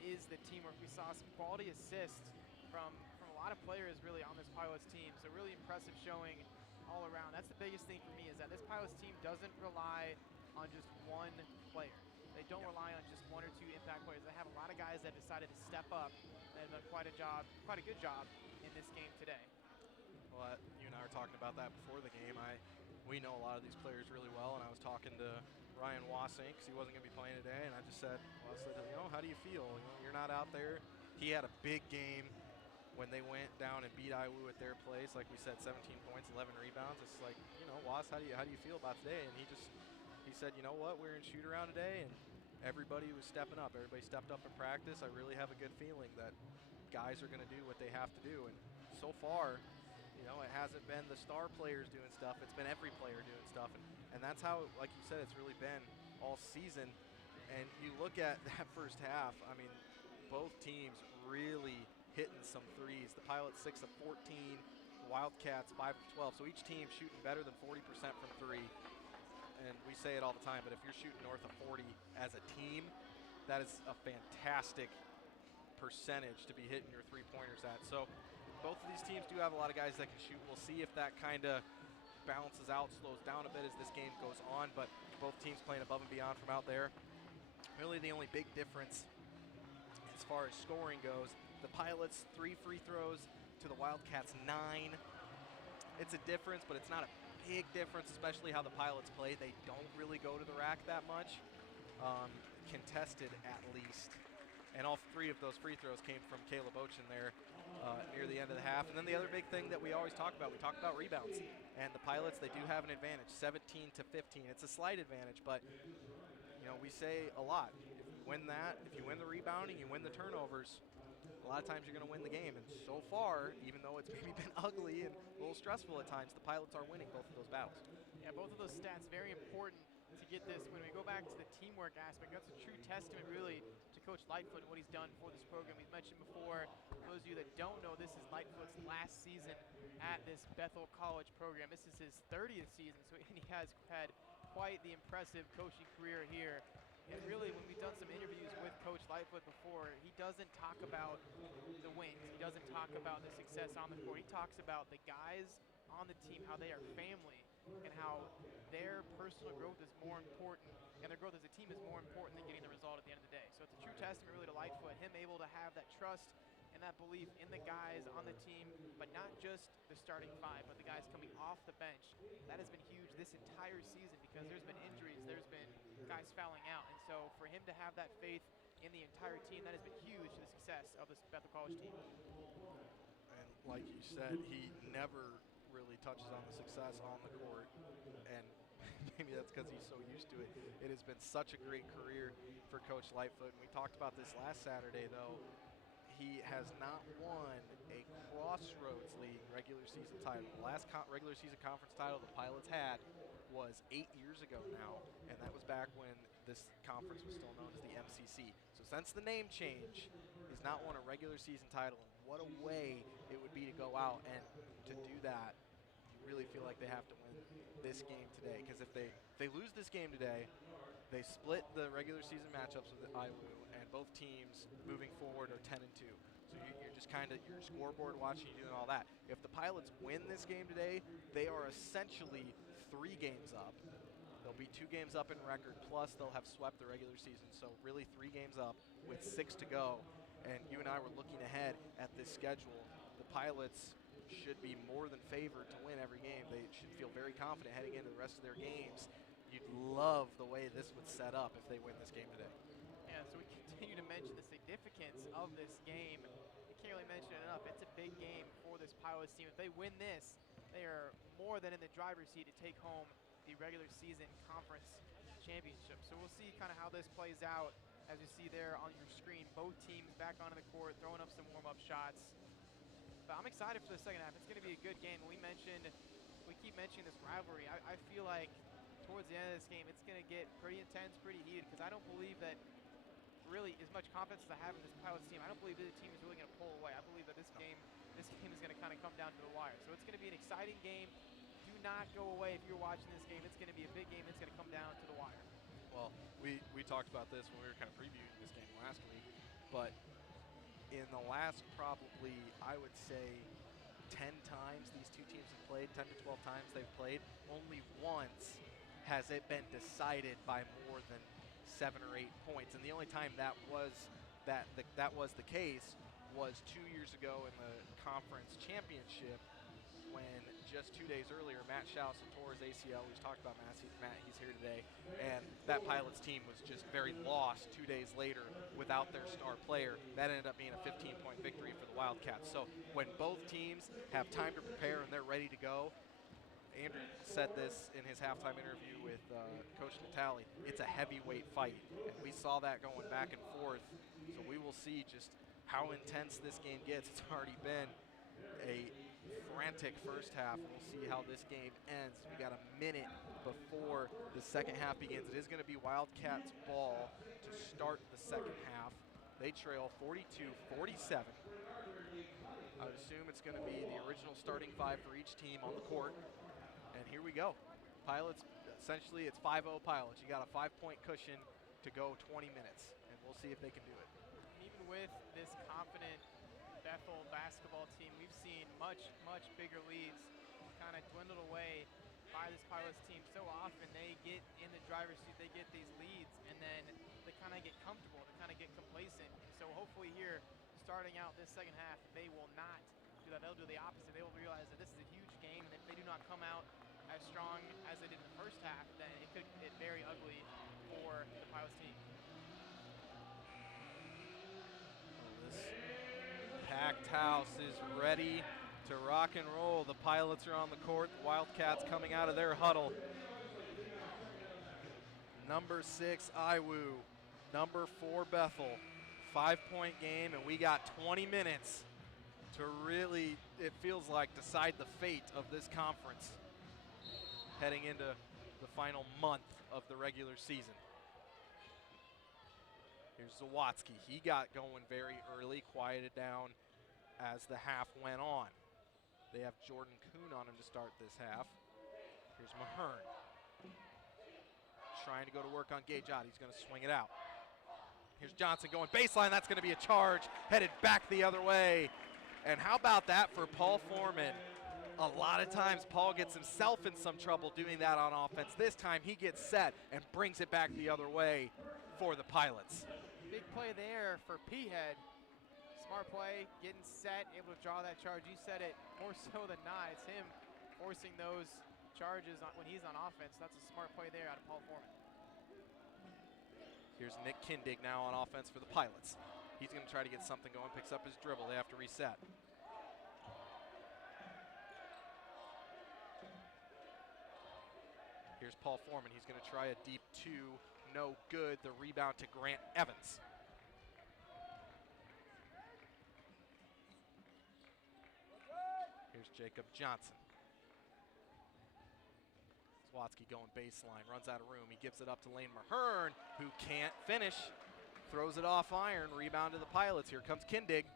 is the teamwork. We saw some quality assists from a lot of players really on this Pilots team. So really impressive showing all around. That's the biggest thing for me, is that this Pilots team doesn't rely on just one player. They don't rely on just 1 or 2 impact players. They have a lot of guys that decided to step up and have done quite a good job in this game today. Well, you and I were talking about that before the game. We know a lot of these players really well, and I was talking to Ryan Wassink because he wasn't going to be playing today, and I just said, how do you feel? You're not out there. He had a big game when they went down and beat IWU at their place. Like we said, 17 points, 11 rebounds. It's like, Wass, how do you feel about today? And he said, you know what, we're in shoot around today, and everybody was stepping up. Everybody stepped up in practice. I really have a good feeling that guys are going to do what they have to do. And so far, it hasn't been the star players doing stuff. It's been every player doing stuff. And that's how, like you said, it's really been all season. And you look at that first half, I mean, both teams really hitting some threes. The Pilots 6 of 14, the Wildcats 5 of 12. So each team shooting better than 40% from 3. And we say it all the time, but if you're shooting north of 40 as a team, that is a fantastic percentage to be hitting your three-pointers at. So both of these teams do have a lot of guys that can shoot. We'll see if that kind of balances out, slows down a bit as this game goes on, but both teams playing above and beyond from out there. Really the only big difference as far as scoring goes, the Pilots 3 free throws to the Wildcats 9. It's a difference, but it's not a big difference, especially how the Pilots play. They don't really go to the rack that much, contested at least. And all 3 of those free throws came from Caleb Ochin there near the end of the half. And then the other big thing that we always talk about, we talk about rebounds. And the Pilots, they do have an advantage, 17 to 15. It's a slight advantage, but we say a lot. If you win that, if you win the rebounding, you win the turnovers, a lot of times you're going to win the game. And so far, even though it's maybe been ugly and a little stressful at times, the Pilots are winning both of those battles. Yeah, both of those stats very important to get this. When we go back to the teamwork aspect, that's a true testament really to Coach Lightfoot and what he's done for this program. We've mentioned before, for those of you that don't know, this is Lightfoot's last season at this Bethel College program. This is his 30th season, so he has had quite the impressive coaching career here. And really, when we've done some interviews with Coach Lightfoot before, he doesn't talk about the wins. He doesn't talk about the success on the court. He talks about the guys on the team, how they are family, and how their personal growth is more important, and their growth as a team is more important than getting the result at the end of the day. So it's a true testament really to Lightfoot, him able to have that trust and that belief in the guys on the team, but not just the starting 5, but the guys coming off the bench. That has been huge this entire season because there's been injuries, there's been guys fouling out, and so for him to have that faith in the entire team, that has been huge to the success of this Bethel College team. And like you said, he never really touches on the success on the court, and maybe that's because he's so used to it. It has been such a great career for Coach Lightfoot, and we talked about this last Saturday, though. He has not won a Crossroads League regular season title. The last regular season conference title the Pilots had was 8 years ago now, and that was back when this conference was still known as the MCC. So since the name change, he's not won a regular season title. And what a way it would be to go out and to do that. You really feel like they have to win this game today, because if they lose this game today, they split the regular season matchups with IWU, and both teams moving forward are 10-2. So you're just kind of, you're scoreboard watching, you doing all that. If the Pilots win this game today, they are essentially 3 games up. They'll be 2 games up in record, plus they'll have swept the regular season. So really 3 games up with 6 to go. And you and I were looking ahead at this schedule. The Pilots should be more than favored to win every game. They should feel very confident heading into the rest of their games. You'd love the way this would set up if they win this game today. Yeah, so we continue to mention significance of this game. I can't really mention it enough. It's a big game for this Pilots team. If they win this, they are more than in the driver's seat to take home the regular season conference championship. So we'll see kind of how this plays out. As you see there on your screen, both teams back onto the court, throwing up some warm-up shots. But I'm excited for the second half. It's going to be a good game. We keep mentioning this rivalry. I feel like towards the end of this game, it's going to get pretty intense, pretty heated, because I don't believe that really as much confidence as I have in this Pilots team, I don't believe that the team is really going to pull away. I believe that this game is going to kind of come down to the wire. So it's going to be an exciting game. Do not go away if you're watching this game. It's going to be a big game. It's going to come down to the wire. Well, we talked about this when we were kind of previewing this game last week, but in the last probably, I would say, 10 times these two teams have played, 10 to 12 times they've played, only once has it been decided by more than 7 or 8 points. And the only time that was the case was 2 years ago in the conference championship, when just 2 days earlier, Matt Schaus tore his ACL. We just talked about Matt, he's here today. And that Pilots team was just very lost 2 days later without their star player. That ended up being a 15-point victory for the Wildcats. So when both teams have time to prepare and they're ready to go, Andrew said this in his halftime interview with Coach Natale, it's a heavyweight fight. And we saw that going back and forth. So we will see just how intense this game gets. It's already been a frantic first half. We'll see how this game ends. We got a minute before the second half begins. It is going to be Wildcats ball to start the second half. They trail 42-47. I would assume it's going to be the original starting five for each team on the court. And here we go. Pilots, essentially it's 5-0 Pilots. You got a 5-point cushion to go 20 minutes, and we'll see if they can do it. Even with this confident Bethel basketball team, we've seen much bigger leads kind of dwindled away by this Pilots team. So often they get in the driver's seat, they get these leads, and then they kind of get comfortable, they kind of get complacent. And so hopefully here, starting out this second half, they will not do that. They'll do the opposite. They will realize that this is a huge game, and if they do not come out as strong as they did in the first half, then it could get very ugly for the Pilots team. This packed house is ready to rock and roll. The Pilots are on the court. The Wildcats coming out of their huddle. Number 6, Iwu. Number 4, Bethel. 5-point game, and we got 20 minutes to really, it feels like, decide the fate of this conference heading into the final month of the regular season. Here's Zawadzki. He got going very early, quieted down as the half went on. They have Jordan Kuhn on him to start this half. Here's Mahern. Trying to go to work on Gage Ott. He's going to swing it out. Here's Johnson going baseline. That's going to be a charge. Headed back the other way. And how about that for Paul Foreman? A lot of times Paul gets himself in some trouble doing that on offense. This time he gets set and brings it back the other way for the Pilots. Big play there for P-Head. Smart play, getting set, able to draw that charge. You said it more so than not. It's him forcing those charges when he's on offense. That's a smart play there out of Paul Foreman. Here's Nick Kindig now on offense for the Pilots. He's going to try to get something going, picks up his dribble. They have to reset. Here's Paul Foreman. He's going to try a deep 2. No good. The rebound to Grant Evans. Here's Jacob Johnson. Zawadzki going baseline, runs out of room. He gives it up to Lane Mahern, who can't finish. Throws it off iron, rebound to the Pilots. Here comes Kindig.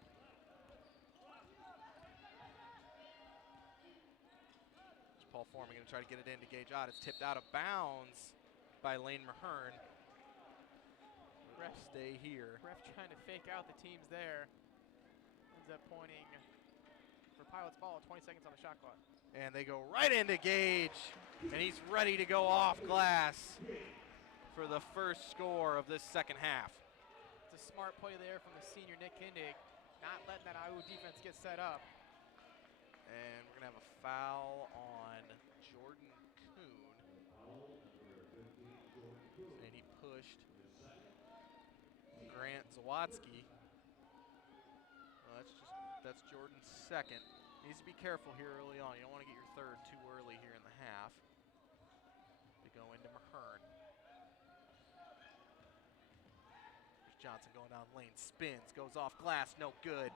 Paul Foreman going to try to get it in to Gage Ott. It's tipped out of bounds by Lane Mahern. Ref, stay here. Ref trying to fake out the teams there. Ends up pointing for Pilots ball, 20 seconds on the shot clock. And they go right into Gage, and he's ready to go off glass for the first score of this second half. It's a smart play there from the senior Nick Kindig, not letting that Iowa defense get set up. And we're going to have a foul on Jordan Kuhn. And he pushed Grant Zawadzki. That's Jordan's second. Needs to be careful here early on. You don't want to get your third too early here in the half. They go into Mahern. There's Johnson going down lane, spins, goes off glass, no good.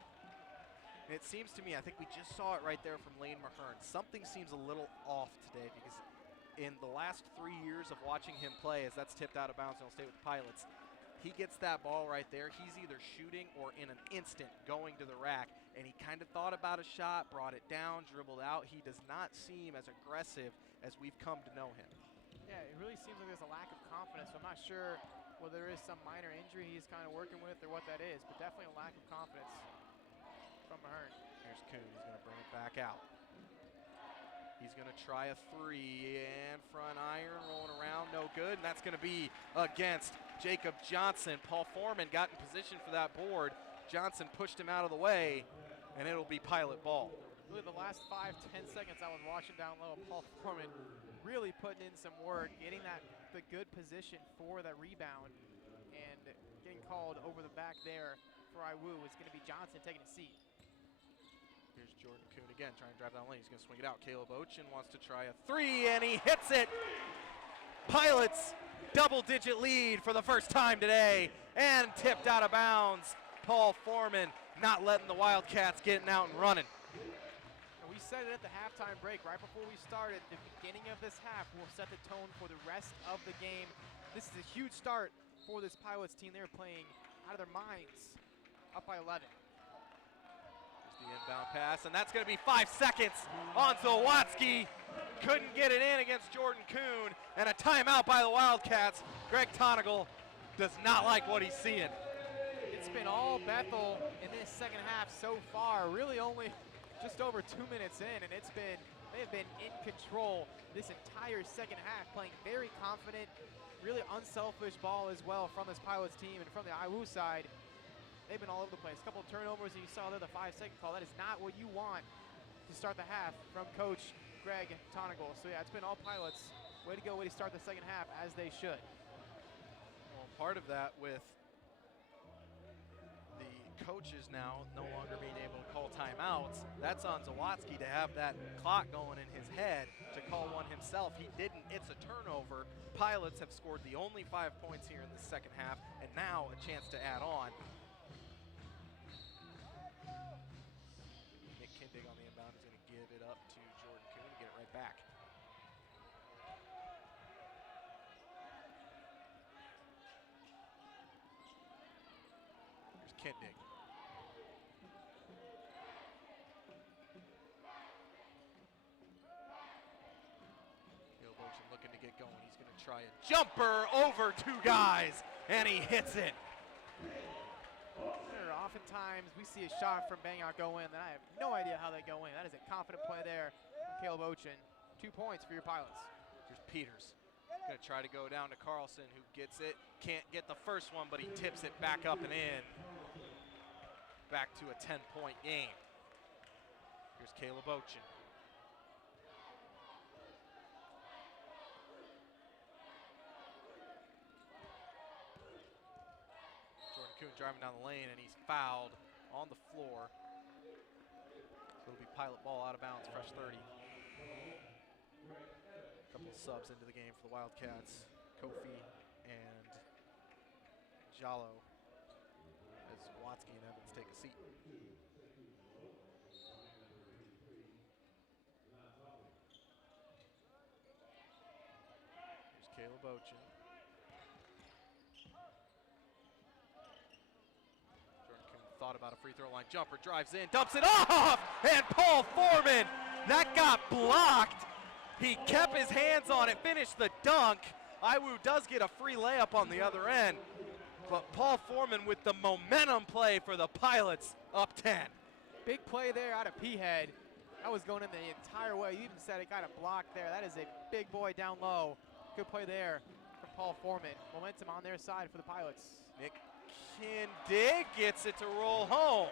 And it seems to me, I think we just saw it right there from Lane Mahern. Something seems a little off today because in the last 3 years of watching him play, as that's tipped out of bounds and he'll stay with the Pilots, he gets that ball right there. He's either shooting or in an instant going to the rack. And he kind of thought about a shot, brought it down, dribbled out. He does not seem as aggressive as we've come to know him. Yeah, it really seems like there's a lack of confidence. So I'm not sure whether there is some minor injury he's kind of working with or what that is, but definitely a lack of confidence from Mahern. Here's Kuhn. He's going to bring it back out. He's going to try a three and front iron, rolling around, no good. And that's going to be against Jacob Johnson. Paul Foreman got in position for that board. Johnson pushed him out of the way, and it'll be Pilot ball. Really the last 5-10 seconds I was watching down low, Paul Foreman really putting in some work, getting the good position for that rebound, and getting called over the back there for IWU is going to be Johnson taking a seat. Here's Jordan Kuhn again, trying to drive down lane. He's going to swing it out. Caleb Ochin wants to try a three, and he hits it. Pilots double-digit lead for the first time today, and tipped out of bounds. Paul Foreman not letting the Wildcats getting out and running. And we said it at the halftime break, right before we started. The beginning of this half will set the tone for the rest of the game. This is a huge start for this Pilots team. They're playing out of their minds, up by 11. The inbound pass, and that's going to be 5 seconds on Zawatsky. Couldn't get it in against Jordan Kuhn, and a timeout by the Wildcats. Greg Tonigal does not like what he's seeing. It's been all Bethel in this second half so far, really only just over 2 minutes in, and they've been in control this entire second half, playing very confident, really unselfish ball as well from this Pilots team, and from the IWU side. They've been all over the place. A couple of turnovers, and you saw there the 5-second call. That is not what you want to start the half from Coach Greg Tonigal. So yeah, it's been all Pilots. Way to go, way to start the second half, as they should. Well, part of that with the coaches now no longer being able to call timeouts, that's on Zawatsky to have that clock going in his head to call one himself. He didn't. It's a turnover. Pilots have scored the only 5 points here in the second half, and now a chance to add on. On the inbound is going to give it up to Jordan Kuhn to get it right back. Here's Kendig. Caleb Ochin looking to get going. He's going to try a jumper over 2 guys, and he hits it. Oftentimes we see a shot from Bangor go in, then I have no idea how they go in. That is a confident play there from Caleb Ochin. 2 points for your Pilots. Here's Peters. Going to try to go down to Carlson, who gets it. Can't get the first one, but he tips it back up and in. Back to a 10-point game. Here's Caleb Ochin. Kuhn driving down the lane, and he's fouled on the floor. So it'll be Pilot ball out of bounds, fresh 30. A couple of subs into the game for the Wildcats. Kofi and Jallo as Watsky and Evans take a seat. Here's Caleb Ochin. Thought about a free throw line jumper, drives in, dumps it off, and Paul Foreman, that got blocked. He kept his hands on it, finished the dunk. IWU does get a free layup on the other end, but Paul Foreman with the momentum play for the Pilots, up 10. Big play there out of P-Head. That was going in the entire way. You even said it got a block there. That is a big boy down low. Good play there from Paul Foreman. Momentum on their side for the Pilots. Nick Kindig gets it to roll home.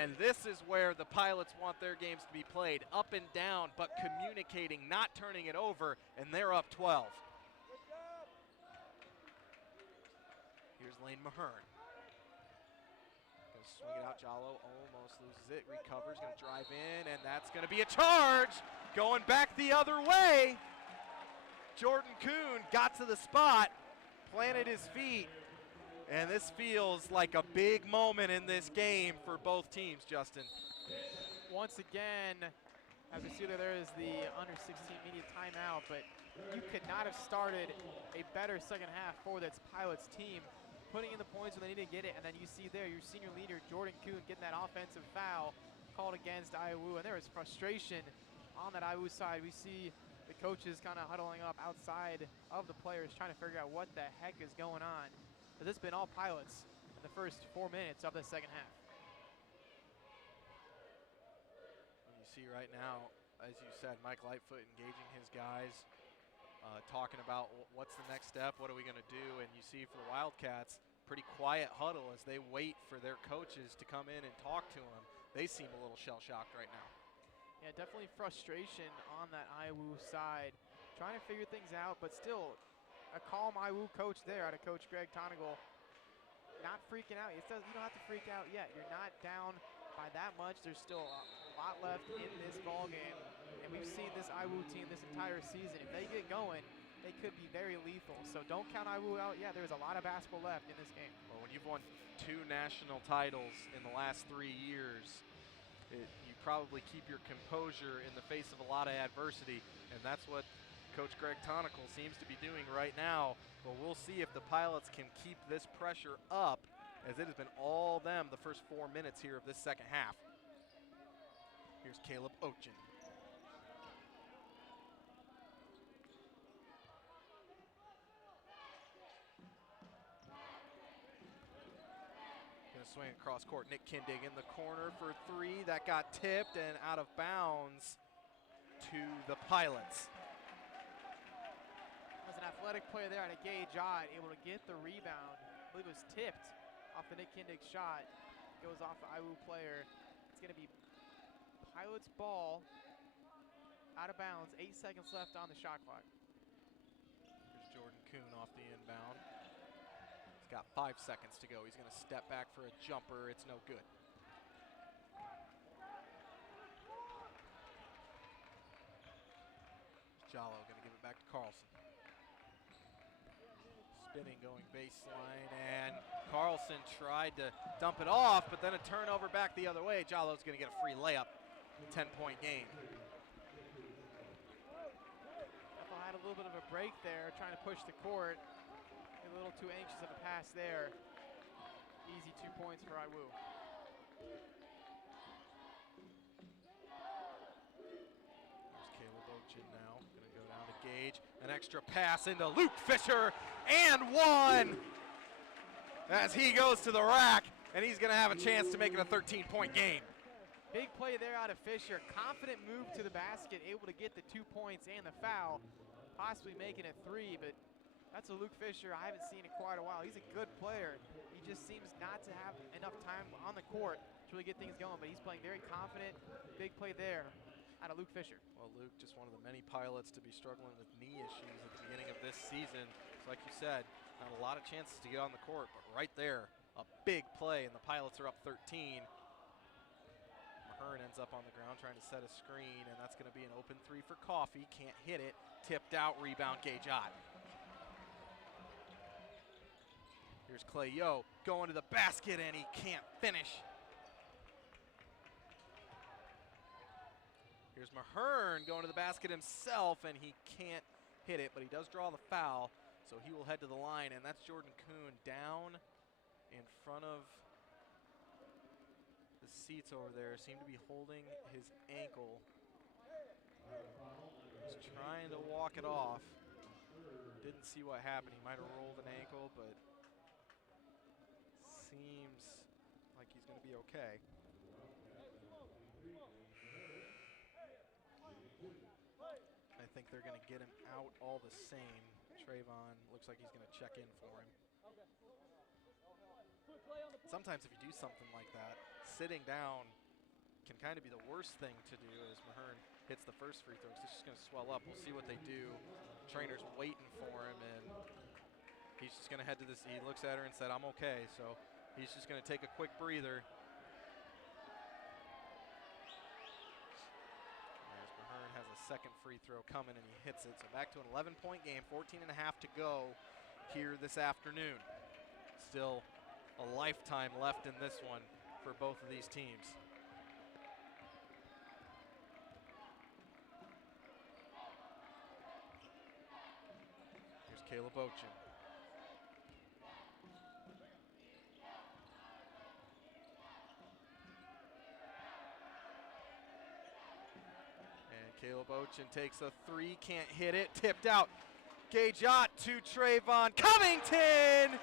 And this is where the Pilots want their games to be played, up and down, but communicating, not turning it over, and they're up 12. Here's Lane Mahern. swing it out. Jallo almost loses it, recovers, going to drive in, and that's going to be a charge. Going back the other way. Jordan Kuhn got to the spot, planted his feet, and this feels like a big moment in this game for both teams, Justin. Once again, as we see there is the under-16 media timeout, but you could not have started a better second half for this Pilots team, putting in the points when they need to get it, and then you see there your senior leader, Jordan Kuhn, getting that offensive foul called against IWU, and there is frustration on that IWU side. We see the coaches kind of huddling up outside of the players, trying to figure out what the heck is going on. But it's been all Pilots in the first 4 minutes of the second half. You see right now, as you said, Mike Lightfoot engaging his guys, talking about what's the next step, what are we going to do, and you see for the Wildcats, pretty quiet huddle as they wait for their coaches to come in and talk to them. They seem a little shell-shocked right now. Yeah, definitely frustration on that IWU side, trying to figure things out, but still a calm IWU coach there out of Coach Greg Tonigal. Not freaking out. You don't have to freak out yet. You're not down by that much. There's still a lot left in this ball game, and we've seen this IWU team this entire season. If they get going, they could be very lethal. So don't count IWU out yet. There's a lot of basketball left in this game. Well, when you've won 2 national titles in the last 3 years, you probably keep your composure in the face of a lot of adversity, and that's what Coach Greg Tonigal seems to be doing right now. But we'll see if the Pilots can keep this pressure up, as it has been all them the first 4 minutes here of this second half. Here's Caleb Ochin. Gonna swing across court. Nick Kindig in the corner for 3. That got tipped and out of bounds to the Pilots. That was an athletic play there out of Gage Ott, able to get the rebound. I believe it was tipped off the Nick Kindig shot. Goes off the IWU player. It's gonna be Pilots ball, out of bounds, 8 seconds left on the shot clock. Here's Jordan Kuhn off the inbound. He's got 5 seconds to go. He's gonna step back for a jumper. It's no good. Jallo gonna give it back to Carlson. Spinning, going baseline, and Carlson tried to dump it off, but then a turnover back the other way. Jallo's gonna get a free layup. 10-point game. Bethel had a little bit of a break there, trying to push the court. A little too anxious of a pass there. Easy 2 points for IWU. There's Caleb Ochin now. Gonna go down to Gage. An extra pass into Luke Fisher, and one! As he goes to the rack, and he's gonna have a chance to make it a 13-point game. Big play there out of Fisher. Confident move to the basket, able to get the 2 points and the foul. Possibly making it 3, but that's a Luke Fisher I haven't seen in quite a while. He's a good player. He just seems not to have enough time on the court to really get things going, but he's playing very confident. Big play there out of Luke Fisher. Well, Luke, just one of the many Pilots to be struggling with knee issues at the beginning of this season. So like you said, not a lot of chances to get on the court, but right there, a big play, and the Pilots are up 13. Hearn ends up on the ground trying to set a screen, and that's going to be an open 3 for Coffey. Can't hit it. Tipped out, rebound, Gage Ott. Here's Clay Yo going to the basket, and he can't finish. Here's Mahern going to the basket himself, and he can't hit it, but he does draw the foul, so he will head to the line, and that's Jordan Kuhn down in front of the seats over there. Seem to be holding his ankle. He's trying to walk it off. Didn't see what happened. He might have rolled an ankle, but seems like he's going to be okay. I think they're going to get him out all the same. Trayvon looks like he's going to check in for him. Sometimes if you do something like that, sitting down can kind of be the worst thing to do as Mahern hits the first free throw. It's just going to swell up. We'll see what they do. Trainer's waiting for him, and he's just going to head to this. He looks at her and said, I'm okay. So he's just going to take a quick breather second free throw coming, and he hits it. So back to an 11-point game, 14 and a half to go here this afternoon. Still a lifetime left in this one for both of these teams. Here's Caleb Ochin. Caleb Ochin takes a three, can't hit it, tipped out. Gajot to Trayvon Covington,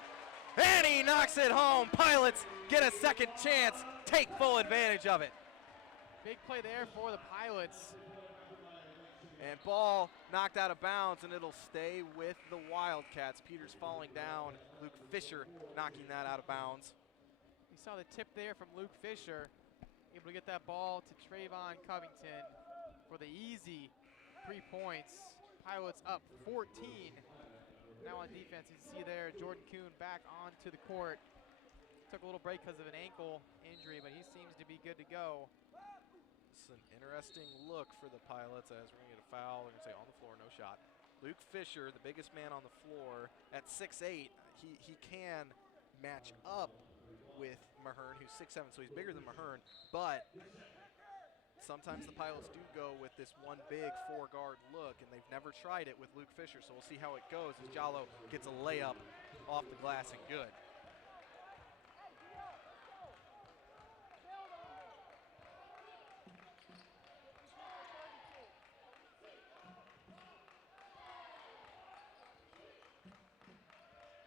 and he knocks it home. Pilots get a second chance, take full advantage of it. Big play there for the Pilots. And ball knocked out of bounds, and it'll stay with the Wildcats. Peters falling down, Luke Fisher knocking that out of bounds. You saw the tip there from Luke Fisher, able to get that ball to Trayvon Covington for the easy 3 points. Pilots up 14. Now on defense, you see there Jordan Kuhn back onto the court. Took a little break because of an ankle injury, but he seems to be good to go. It's an interesting look for the Pilots as we're going to get a foul. They're going to say on the floor, no shot. Luke Fisher, the biggest man on the floor, at 6'8", he can match up with Mahern, who's 6'7", so he's bigger than Mahern, but sometimes the Pilots do go with this one big four-guard look, and they've never tried it with Luke Fisher, so we'll see how it goes as Jallo gets a layup off the glass and good.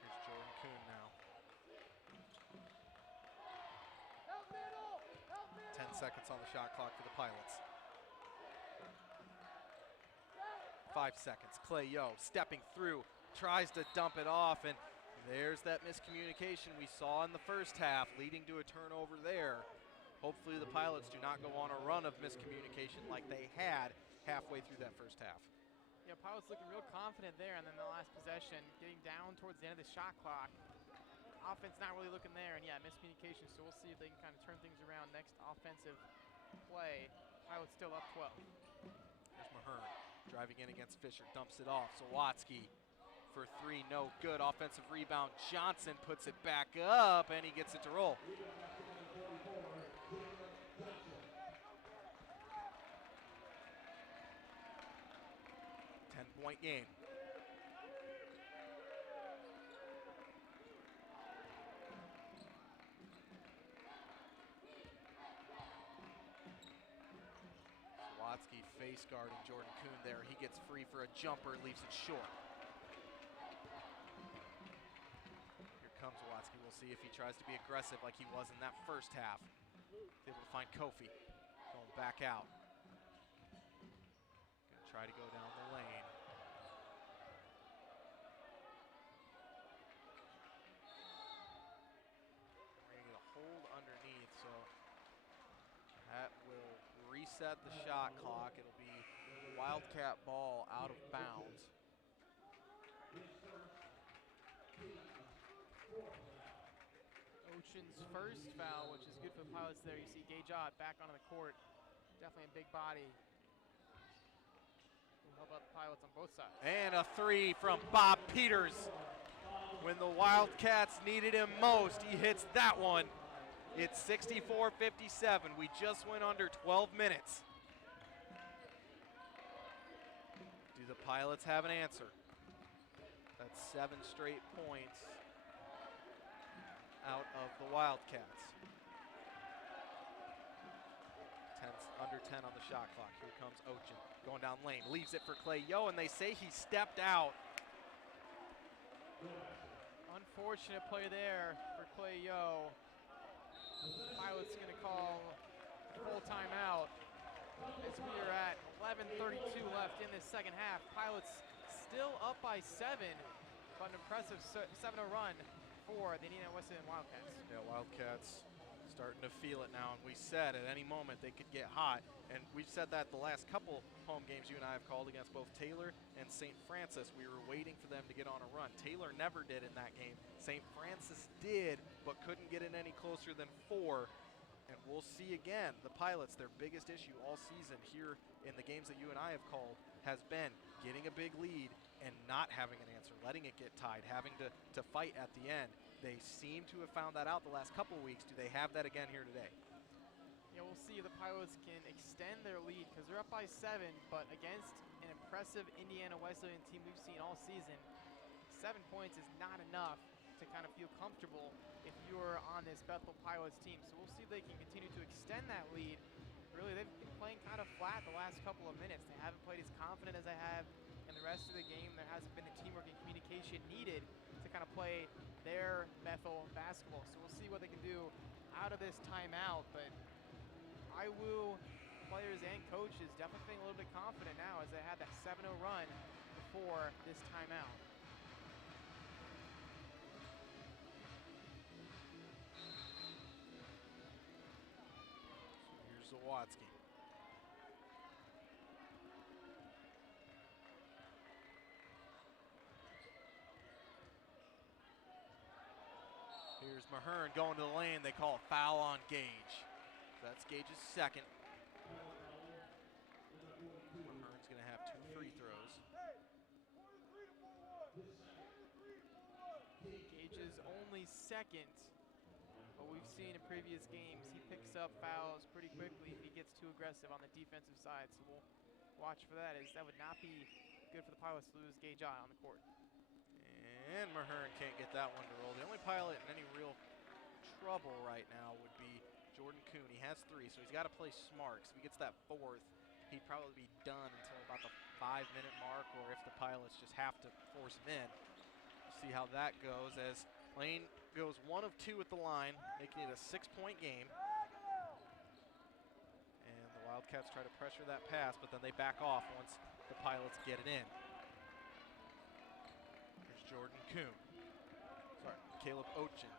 Here's Jordan Kuhn now. 10 seconds on the shot clock for the Pilots. 5 seconds. Clay Yo stepping through, tries to dump it off, and there's that miscommunication we saw in the first half, leading to a turnover there. Hopefully the Pilots do not go on a run of miscommunication like they had halfway through that first half. Yeah, Pilots looking real confident there, and then the last possession, getting down towards the end of the shot clock. Offense not really looking there, and yeah, miscommunication, so we'll see if they can kind of turn things around next offensive play. Pilots still up 12. There's Mahern driving in against Fisher, dumps it off. Sawatsky for three, no good. Offensive rebound, Johnson puts it back up, and he gets it to roll. Point game. Sawatsky face guarding Jordan Kuhn there. He gets free for a jumper, leaves it short. Here comes Sawatsky. We'll see if he tries to be aggressive like he was in that first half. He's able to find Kofi. Going back out. Gonna try to go down the lane. Underneath, so that will reset the shot clock. It'll be Wildcat ball out of bounds. Ochin's first foul, which is good for the Pilots there. You see Gajot back onto the court. Definitely a big body. We'll help out the Pilots on both sides. And a three from Bob Peters. When the Wildcats needed him most, he hits that one. It's 64-57. We just went under 12 minutes. Do the Pilots have an answer? That's 7 straight points out of the Wildcats. Under 10 on the shot clock. Here comes Ochin going down lane. Leaves it for Clay Yo, and they say he stepped out. Unfortunate play there for Clay Yo. Pilots going to call full timeout as we are at 11:32 left in this second half. Pilots still up by 7, but an impressive 7-0 run for the Indiana Wesleyan Wildcats. Yeah, Wildcats starting to feel it now, and we said at any moment they could get hot, and we've said that the last couple home games you and I have called against both Taylor and St. Francis. We were waiting for them to get on a run. Taylor never did in that game. St. Francis did, but couldn't get it any closer than 4. And we'll see again, the Pilots, their biggest issue all season here in the games that you and I have called has been getting a big lead and not having an answer, letting it get tied, having to fight at the end. They seem to have found that out the last couple of weeks. Do they have that again here today? Yeah, we'll see if the Pilots can extend their lead because they're up by 7, but against an impressive Indiana Wesleyan team we've seen all season, 7 points is not enough to kind of feel comfortable if you're on this Bethel Pilots team. So we'll see if they can continue to extend that lead. Really, they've been playing kind of flat the last couple of minutes. They haven't played as confident as they have in the rest of the game. There hasn't been the teamwork and communication needed to kind of play their Bethel basketball. So we'll see what they can do out of this timeout. But IWU players and coaches definitely feeling a little bit confident now as they had that 7-0 run before this timeout. Zawatsky. Here's Mahern going to the lane. They call a foul on Gage. That's Gage's second. Mahern's going to have 2 free throws. Gage's only second. What we've seen in previous games, he picks up fouls pretty quickly if he gets too aggressive on the defensive side. So we'll watch for that, as that would not be good for the Pilots to lose Gage on the court. And Mahern can't get that one to roll. The only Pilot in any real trouble right now would be Jordan Kuhn. He has 3, so he's got to play smart. If he gets that 4th, he'd probably be done until about the 5-minute mark, or if the Pilots just have to force him in. We'll see how that goes as Lane goes 1 of 2 at the line, making it a 6-point game. And the Wildcats try to pressure that pass, but then they back off once the Pilots get it in. Here's Jordan Kuhn. Sorry, Caleb Ochin.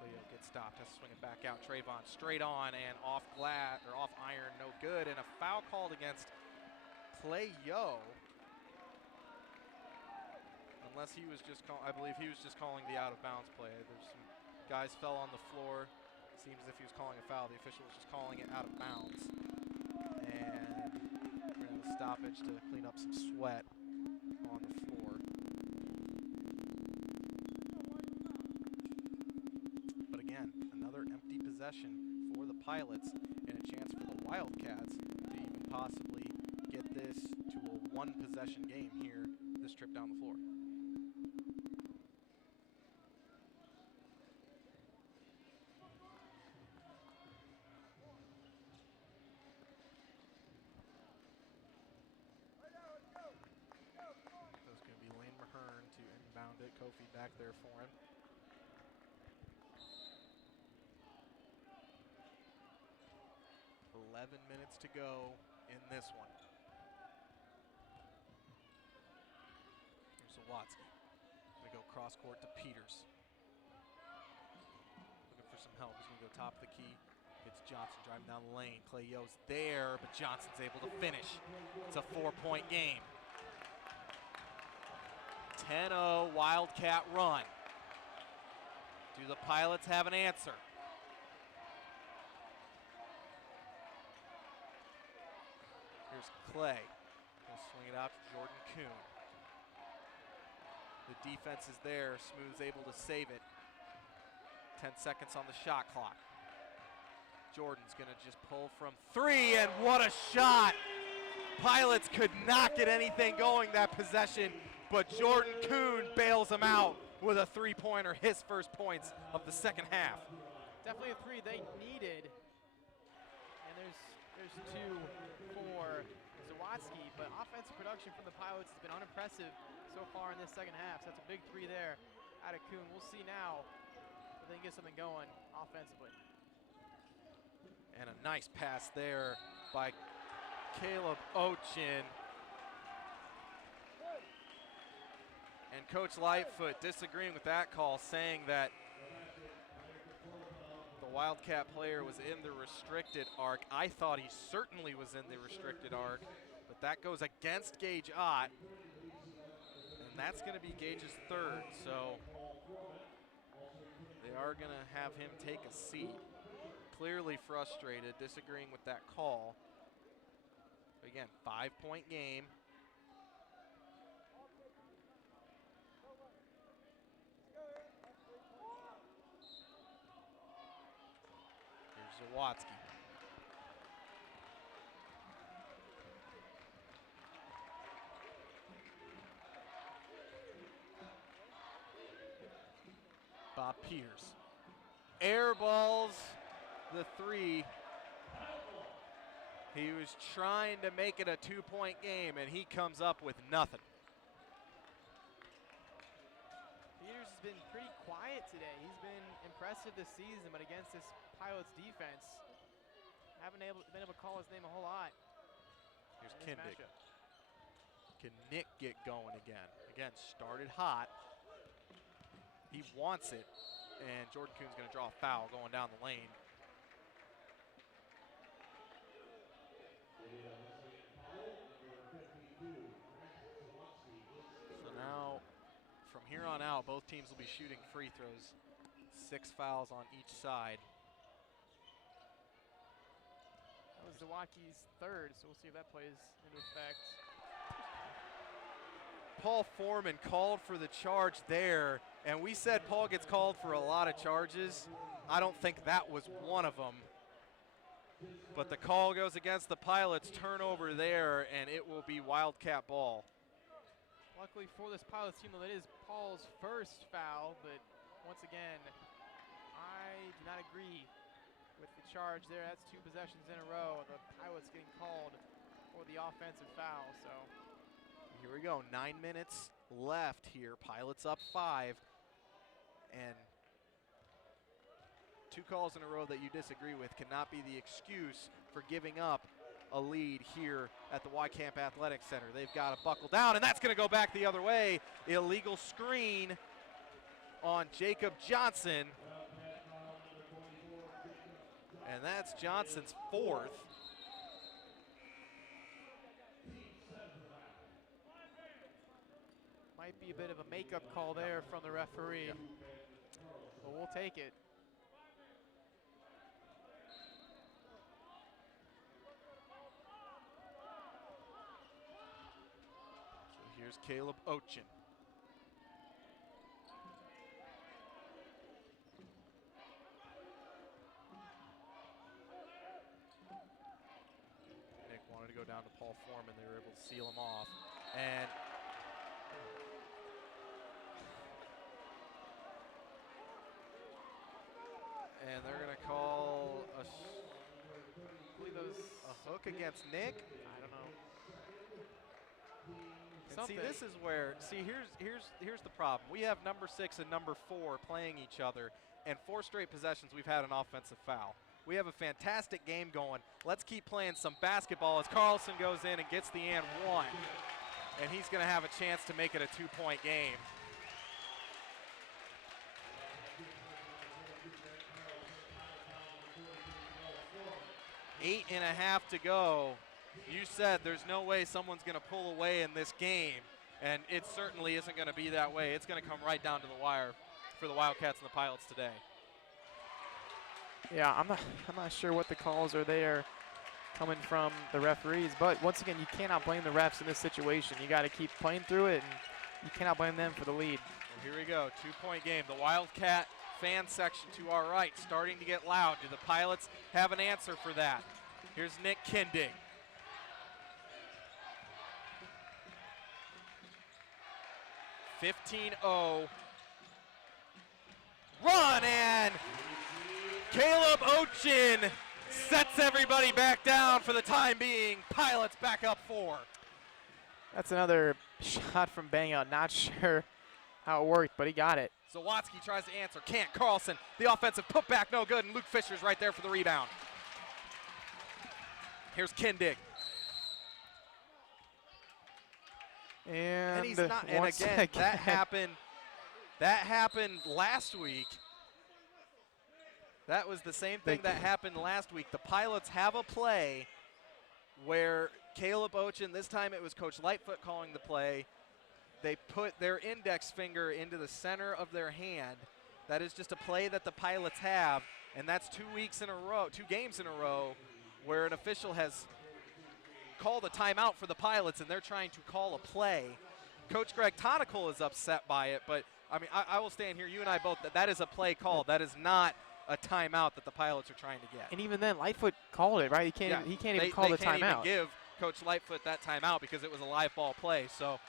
Cleo gets stopped, has to swing it back out. Trayvon straight on and off glass, or off iron, no good. And a foul called against Cleo. Unless he was just I believe he was just calling the out-of-bounds play. There's some guys fell on the floor. Seems as if he was calling a foul. The official was just calling it out of bounds. And we're going to have a stoppage to clean up some sweat on the floor. But again, another empty possession for the Pilots and a chance for the Wildcats to even possibly get this to a 1-possession game here this trip down the floor. Kofi back there for him. 11 minutes to go in this one. Here's Zawatsky. Gonna go cross court to Peters. Looking for some help. He's gonna go top of the key. Gets Johnson driving down the lane. Cleo's there, but Johnson's able to finish. It's a 4-point game. 10-0 Wildcat run. Do the Pilots have an answer? Here's Clay. He'll swing it out to Jordan Kuhn. The defense is there. Smooth's able to save it. 10 seconds on the shot clock. Jordan's going to just pull from 3, and what a shot! Pilots could not get anything going that possession, but Jordan Kuhn bails them out with a 3-pointer, his first points of the second half. Definitely a 3 they needed. And there's 2 for Zawatsky, but offensive production from the Pilots has been unimpressive so far in this second half. So that's a big 3 there out of Kuhn. We'll see now if they can get something going offensively. And a nice pass there by Caleb Ochin. And Coach Lightfoot disagreeing with that call, saying that the Wildcat player was in the restricted arc. I thought he certainly was in the restricted arc, but that goes against Gage Ott. And that's going to be Gage's 3rd. So they are going to have him take a seat. Clearly frustrated, disagreeing with that call. Again, 5-point game. Here's Zawatsky. Bob Pierce. Air balls the three. He was trying to make it a 2-point game, and he comes up with nothing. Peters has been pretty quiet today. He's been impressive this season, but against this Pilots defense, haven't been able to call his name a whole lot. Here's Kindig. Can Nick get going again? Again, started hot. He wants it, and Jordan Kuhn's going to draw a foul going down the lane. So now, from here on out, both teams will be shooting free throws. 6 fouls on each side. That was Zawacki's third, so we'll see if that plays into effect. Paul Foreman called for the charge there, and we said Paul gets called for a lot of charges. I don't think that was one of them. But the call goes against the Pilots, turnover there, and it will be Wildcat ball. Luckily for this Pilots team, though, that is Paul's first foul, but once again, I do not agree with the charge there. That's 2 possessions in a row. The Pilots getting called for the offensive foul, so. Here we go, 9 minutes left here. Pilots up 5, and 2 calls in a row that you disagree with cannot be the excuse for giving up a lead here at the Y-Camp Athletic Center. They've got to buckle down, and that's going to go back the other way. Illegal screen on Jacob Johnson, and that's Johnson's 4th. Might be a bit of a makeup call there from the referee, but we'll take it. So here's Caleb Ochin. Nick wanted to go down to Paul Foreman. They were able to seal him off. And they're going to call a hook against Nick. I don't know. And see, this is where, here's the problem. We have number 6 and number 4 playing each other, and 4 straight possessions we've had an offensive foul. We have a fantastic game going. Let's keep playing some basketball as Carlson goes in and gets the and 1. And he's going to have a chance to make it a 2-point game. 8.5 to go. You said there's no way someone's going to pull away in this game, and it certainly isn't going to be that way. It's going to come right down to the wire for the Wildcats and the Pilots today. Yeah, I'm not sure what the calls are there coming from the referees, but once again, you cannot blame the refs in this situation. You got to keep playing through it, and you cannot blame them for the lead. Well, here we go, 2-point game. The Wildcat fan section to our right starting to get loud. Do the Pilots have an answer for that? Here's Nick Kindig. (15-0) run, and Caleb Ochin sets everybody back down for the time being. Pilots back up 4. That's another shot from Bang Out. Not sure how it worked, but he got it. Zawatsky tries to answer, can't. Carlson, the offensive putback, no good, and Luke Fisher's right there for the rebound. Here's Kindig. And he's not, and again, that happened last week. That was the same thing that happened last week. The Pilots have a play where Caleb Ochin, this time it was Coach Lightfoot calling the play. They put their index finger into the center of their hand, That is just a play that the Pilots have, and that's 2 weeks in a row, 2 games in a row, where an official has called a timeout for the Pilots, and they're trying to call a play. Coach Greg Tonical is upset by it, but I mean, I will stand here, you and I both, that is a play call. That is not a timeout that the Pilots are trying to get. And even then, Lightfoot called it, right? He can't even call the timeout. They can't even give Coach Lightfoot that timeout because it was a live ball play. So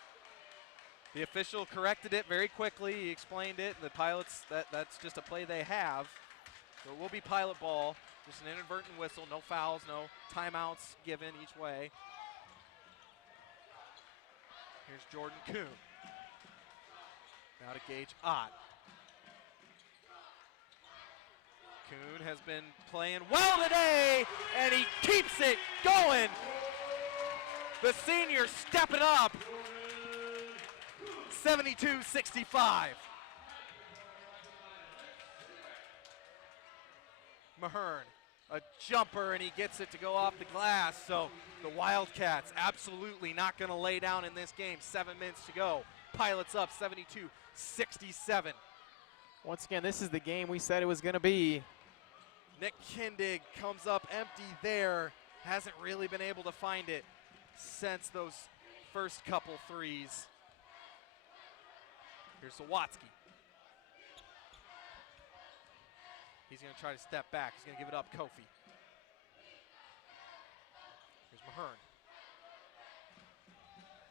the official corrected it very quickly. He explained it. The Pilots, that's just a play they have. So it will be Pilot ball, just an inadvertent whistle, no fouls, no timeouts given each way. Here's Jordan Kuhn. Now to Gage Ott. Kuhn has been playing well today, and he keeps it going. The senior stepping up. 72-65. Mahern, a jumper, and he gets it to go off the glass. So the Wildcats absolutely not going to lay down in this game. 7 minutes to go. Pilots up 72-67. Once again, this is the game we said it was going to be. Nick Kindig comes up empty there. Hasn't really been able to find it since those first couple threes. Here's Sawatsky. He's going to try to step back. He's going to give it up Kofi. Here's Mahern.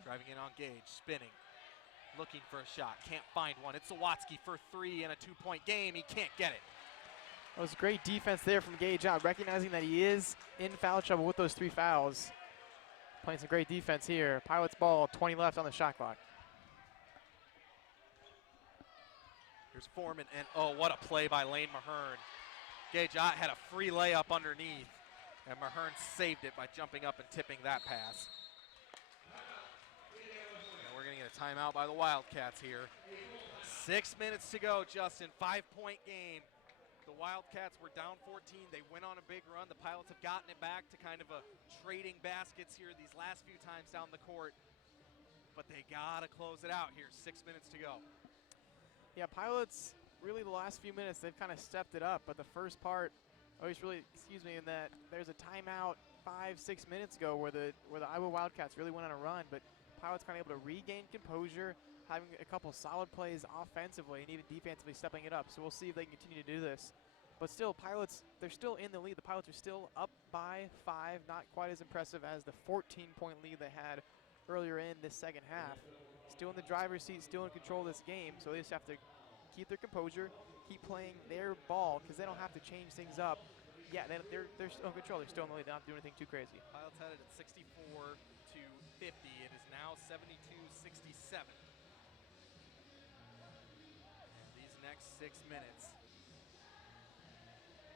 Driving in on Gage, spinning. Looking for a shot, can't find one. It's Sawatsky for 3 in a 2-point game. He can't get it. That was great defense there from Gage Ott, recognizing that he is in foul trouble with those 3 fouls. Playing some great defense here. Pilots ball, 20 left on the shot clock. Here's Foreman, and oh, what a play by Lane Mahern. Gage Ott had a free layup underneath, and Mahern saved it by jumping up and tipping that pass. And we're going to get a timeout by the Wildcats here. 6 minutes to go, Justin. 5-point game. The Wildcats were down 14. They went on a big run. The Pilots have gotten it back to kind of a trading baskets here these last few times down the court. But they got to close it out here. 6 minutes to go. Yeah, Pilots, really the last few minutes, they've kind of stepped it up. But the first part, in that there's a timeout 5-6 minutes ago where the Iowa Wildcats really went on a run. But Pilots kind of able to regain composure, having a couple solid plays offensively and even defensively stepping it up. So we'll see if they can continue to do this. But still, Pilots, they're still in the lead. The Pilots are still up by 5, not quite as impressive as the 14-point lead they had earlier in this second half. Still in the driver's seat, still in control of this game, so they just have to keep their composure, keep playing their ball, because they don't have to change things up. Yeah, they're still in control. They're still in the lead. They don't have to do anything too crazy. Pilots had it at 64-50. It is now 72-67. These next 6 minutes,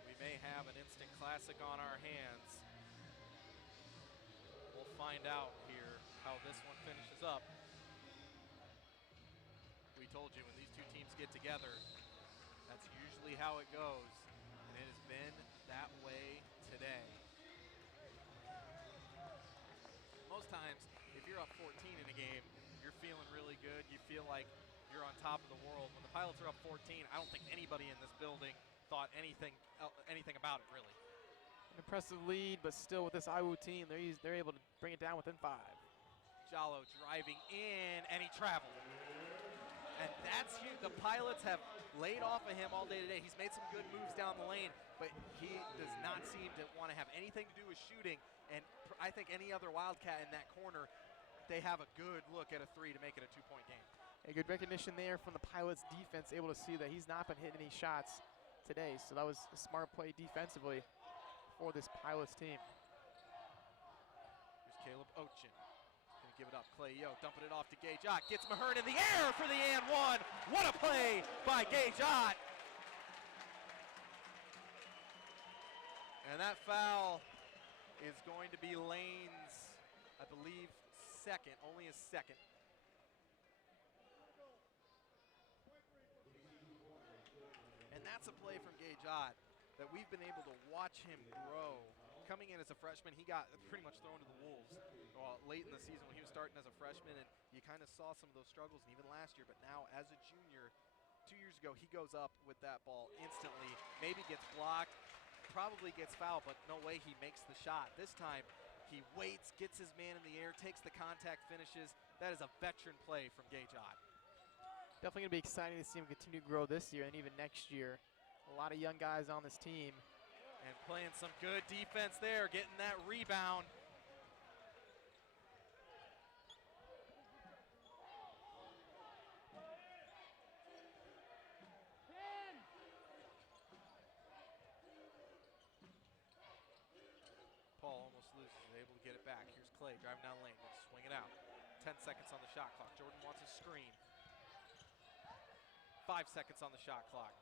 we may have an instant classic on our hands. We'll find out here how this one finishes up. We told you when these two teams get together, that's usually how it goes, and it has been that way today. Most times, if you're up 14 in a game, you're feeling really good. You feel like you're on top of the world. When the Pilots are up 14, I don't think anybody in this building thought anything about it, really. An impressive lead, but still with this Iowa team, they're able to bring it down within 5. Jallo driving in, and he traveled. And that's huge. The Pilots have laid off of him all day today. He's made some good moves down the lane, but he does not seem to want to have anything to do with shooting. And I think any other Wildcat in that corner, they have a good look at a 3 to make it a 2-point game. A good recognition there from the Pilots defense, able to see that he's not been hitting any shots today. So that was a smart play defensively for this Pilots team. Here's Caleb Ochin. Give it up, Clay Yo, dumping it off to Gage Ott. Gets Mahern in the air for the and 1. What a play by Gage Ott. And that foul is going to be Lane's, I believe, second, only his second. And that's a play from Gage Ott that we've been able to watch him grow. Coming in as a freshman, he got pretty much thrown to the wolves late in the season when he was starting as a freshman, and you kind of saw some of those struggles, and even last year. But now, as a junior, 2 years years ago, he goes up with that ball instantly, maybe gets blocked, probably gets fouled, but no way he makes the shot. This time, he waits, gets his man in the air, takes the contact, finishes. That is a veteran play from Gage Ott. Definitely going to be exciting to see him continue to grow this year and even next year. A lot of young guys on this team. And playing some good defense there, getting that rebound. Paul almost loses, is able to get it back. Here's Clay driving down lane, gonna swing it out. 10 seconds on the shot clock. Jordan wants a screen. 5 seconds on the shot clock.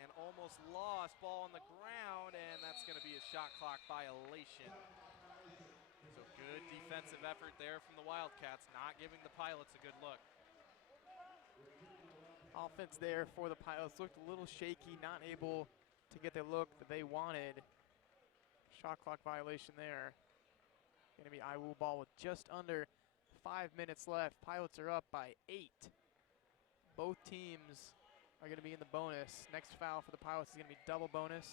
And almost lost, ball on the ground, and that's gonna be a shot clock violation. So good defensive effort there from the Wildcats, not giving the Pilots a good look. Offense there for the Pilots looked a little shaky, not able to get the look that they wanted. Shot clock violation there. Going to be IWU ball with just under 5 minutes left. Pilots are up by 8. Both teams are going to be in the bonus. Next foul for the Pilots is going to be double bonus.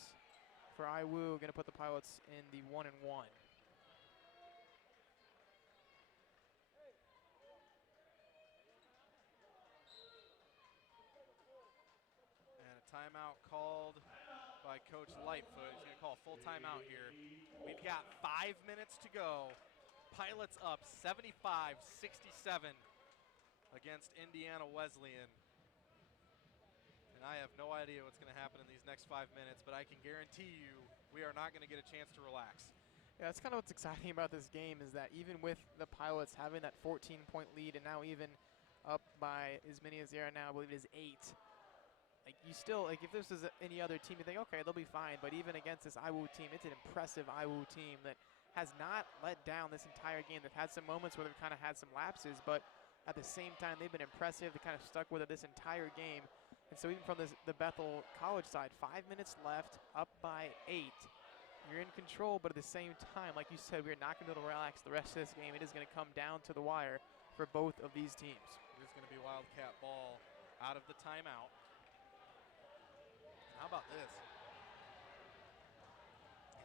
For IWU, going to put the Pilots in the 1-1. And a timeout called by Coach Lightfoot. He's going to call a full timeout here. We've got 5 minutes to go. Pilots up 75-67 against Indiana Wesleyan. And I have no idea what's going to happen in these next 5 minutes, but I can guarantee you we are not going to get a chance to relax. Yeah, that's kind of what's exciting about this game is that even with the Pilots having that 14-point lead and now even up by as many as they are now, I believe it is 8. Like you still, like if this was any other team, you think, okay, they'll be fine. But even against this IWU team, it's an impressive IWU team that has not let down this entire game. They've had some moments where they've kind of had some lapses, but at the same time, they've been impressive. They kind of stuck with it this entire game. And so even from the Bethel College side, 5 minutes left, up by 8. You're in control, but at the same time, like you said, we're not going to be able to relax the rest of this game. It is going to come down to the wire for both of these teams. It is going to be Wildcat ball out of the timeout. How about this?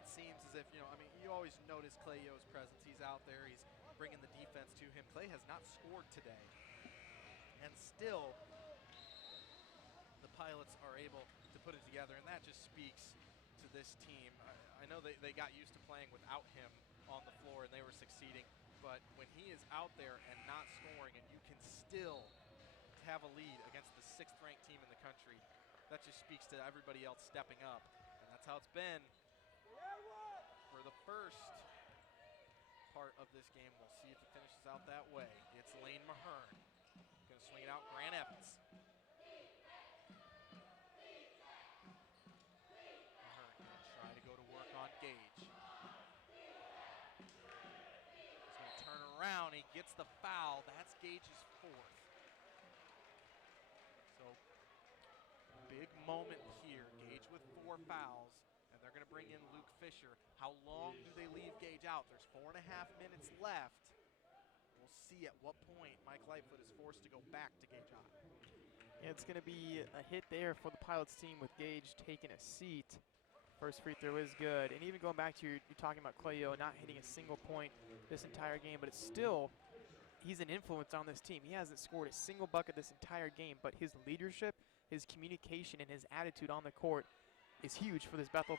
It seems as if, you always notice Clay Yo's presence. He's out there. He's bringing the defense to him. Clay has not scored today. And still, the Pilots are able to put it together, and that just speaks to this team. I know they got used to playing without him on the floor, and they were succeeding. But when he is out there and not scoring, and you can still have a lead against the 6th-ranked team in the country, that just speaks to everybody else stepping up. And that's how it's been for the first part of this game. We'll see if it finishes out that way. It's Lane Mahern. Going to swing it out, Grant Evans. Mahern going to try to go to work on Gage. He's going to turn around. He gets the foul. That's Gage's 4th. So big moment here. Gage with 4 fouls, and they're going to bring in Luke Fisher. How long do they leave Gage out? There's 4.5 minutes left. We'll see at what point Mike Lightfoot is forced to go back to Gage out. Yeah, it's going to be a hit there for the Pilots team with Gage taking a seat. First free throw is good. And even going back to you're talking about Clay Yo not hitting a single point this entire game, but it's still, he's an influence on this team. He hasn't scored a single bucket this entire game, but his leadership, his communication, and his attitude on the court is huge for this Bethel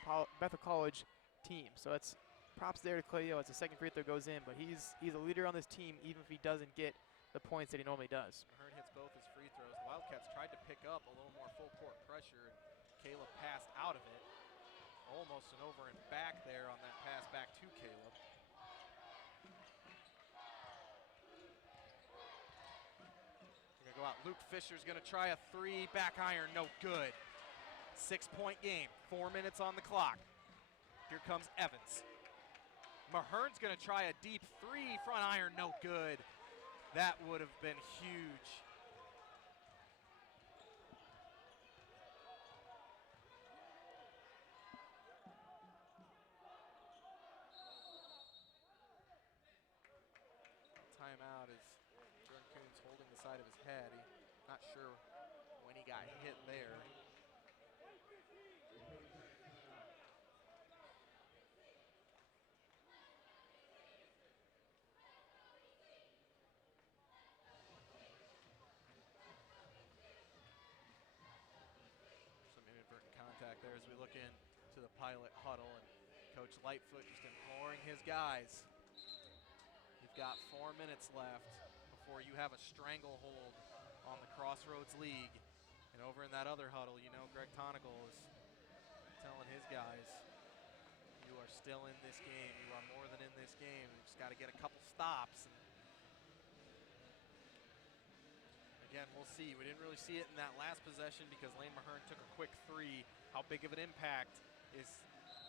College team. So it's props there to Clay Yo as the second free throw goes in, but he's a leader on this team even if he doesn't get the points that he normally does. Mahern hits both his free throws. The Wildcats tried to pick up a little more full court pressure, and Caleb passed out of it. Almost an over and back there on that pass back to Caleb. They're gonna go out. Luke Fisher's gonna try a 3, back iron, no good. 6-point game, 4 minutes on the clock. Here comes Evans. Mahern's gonna try a deep 3, front iron, no good. That would have been huge. Timeout is Jordan Coons holding the side of his head. He's not sure when he got hit there. Some inadvertent contact there as we look into the Pilot huddle, and Coach Lightfoot just imploring his guys. You've got 4 minutes left before you have a stranglehold on the Crossroads League. And over in that other huddle, you know, Greg Tonical is telling his guys, you are still in this game. You are more than in this game. You just got to get a couple stops. And again, we'll see. We didn't really see it in that last possession because Lane Mahern took a quick three. How big of an impact is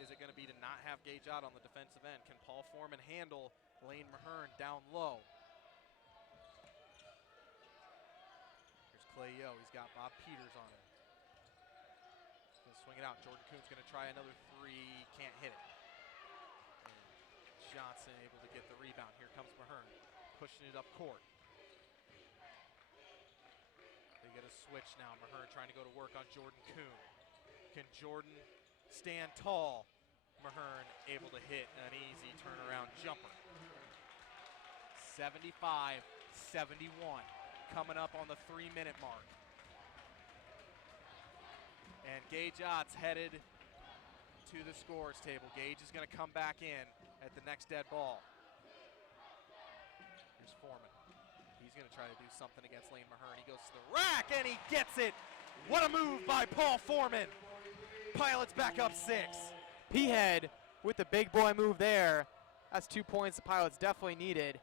it going to be to not have Gage out on the defensive end? Can Paul Foreman handle Lane Mahern down low? Here's Clay Yo. He's got Bob Peters on him. He's going to swing it out. Jordan Kuhn's going to try another three. Can't hit it. And Johnson able to get the rebound. Here comes Mahern, pushing it up court. They get a switch now. Mahern trying to go to work on Jordan Kuhn. Can Jordan stand tall? Mahern able to hit an easy turnaround jumper. 75-71, coming up on the 3-minute mark. And Gage Ott's headed to the scores table. Gage is going to come back in at the next dead ball. Here's Foreman. He's going to try to do something against Lane Mahern. He goes to the rack, and he gets it. What a move by Paul Foreman. Pilots back up 6. P-Head with the big boy move there. That's 2 points the Pilots definitely needed.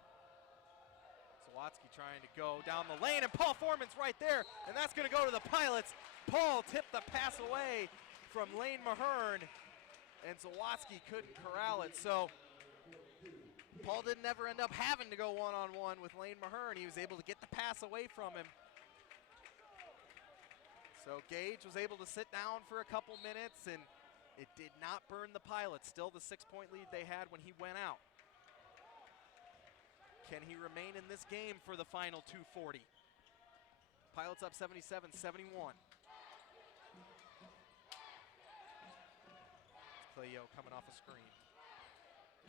Sawatsky trying to go down the lane, and Paul Foreman's right there, and that's going to go to the Pilots. Paul tipped the pass away from Lane Mahern, and Sawatsky couldn't corral it. So Paul didn't ever end up having to go one-on-one with Lane Mahern. He was able to get the pass away from him. So Gage was able to sit down for a couple minutes, and it did not burn the Pilots. Still the 6-point lead they had when he went out. Can he remain in this game for the final 2:40? Pilots up 77-71. Clay Yo coming off a screen.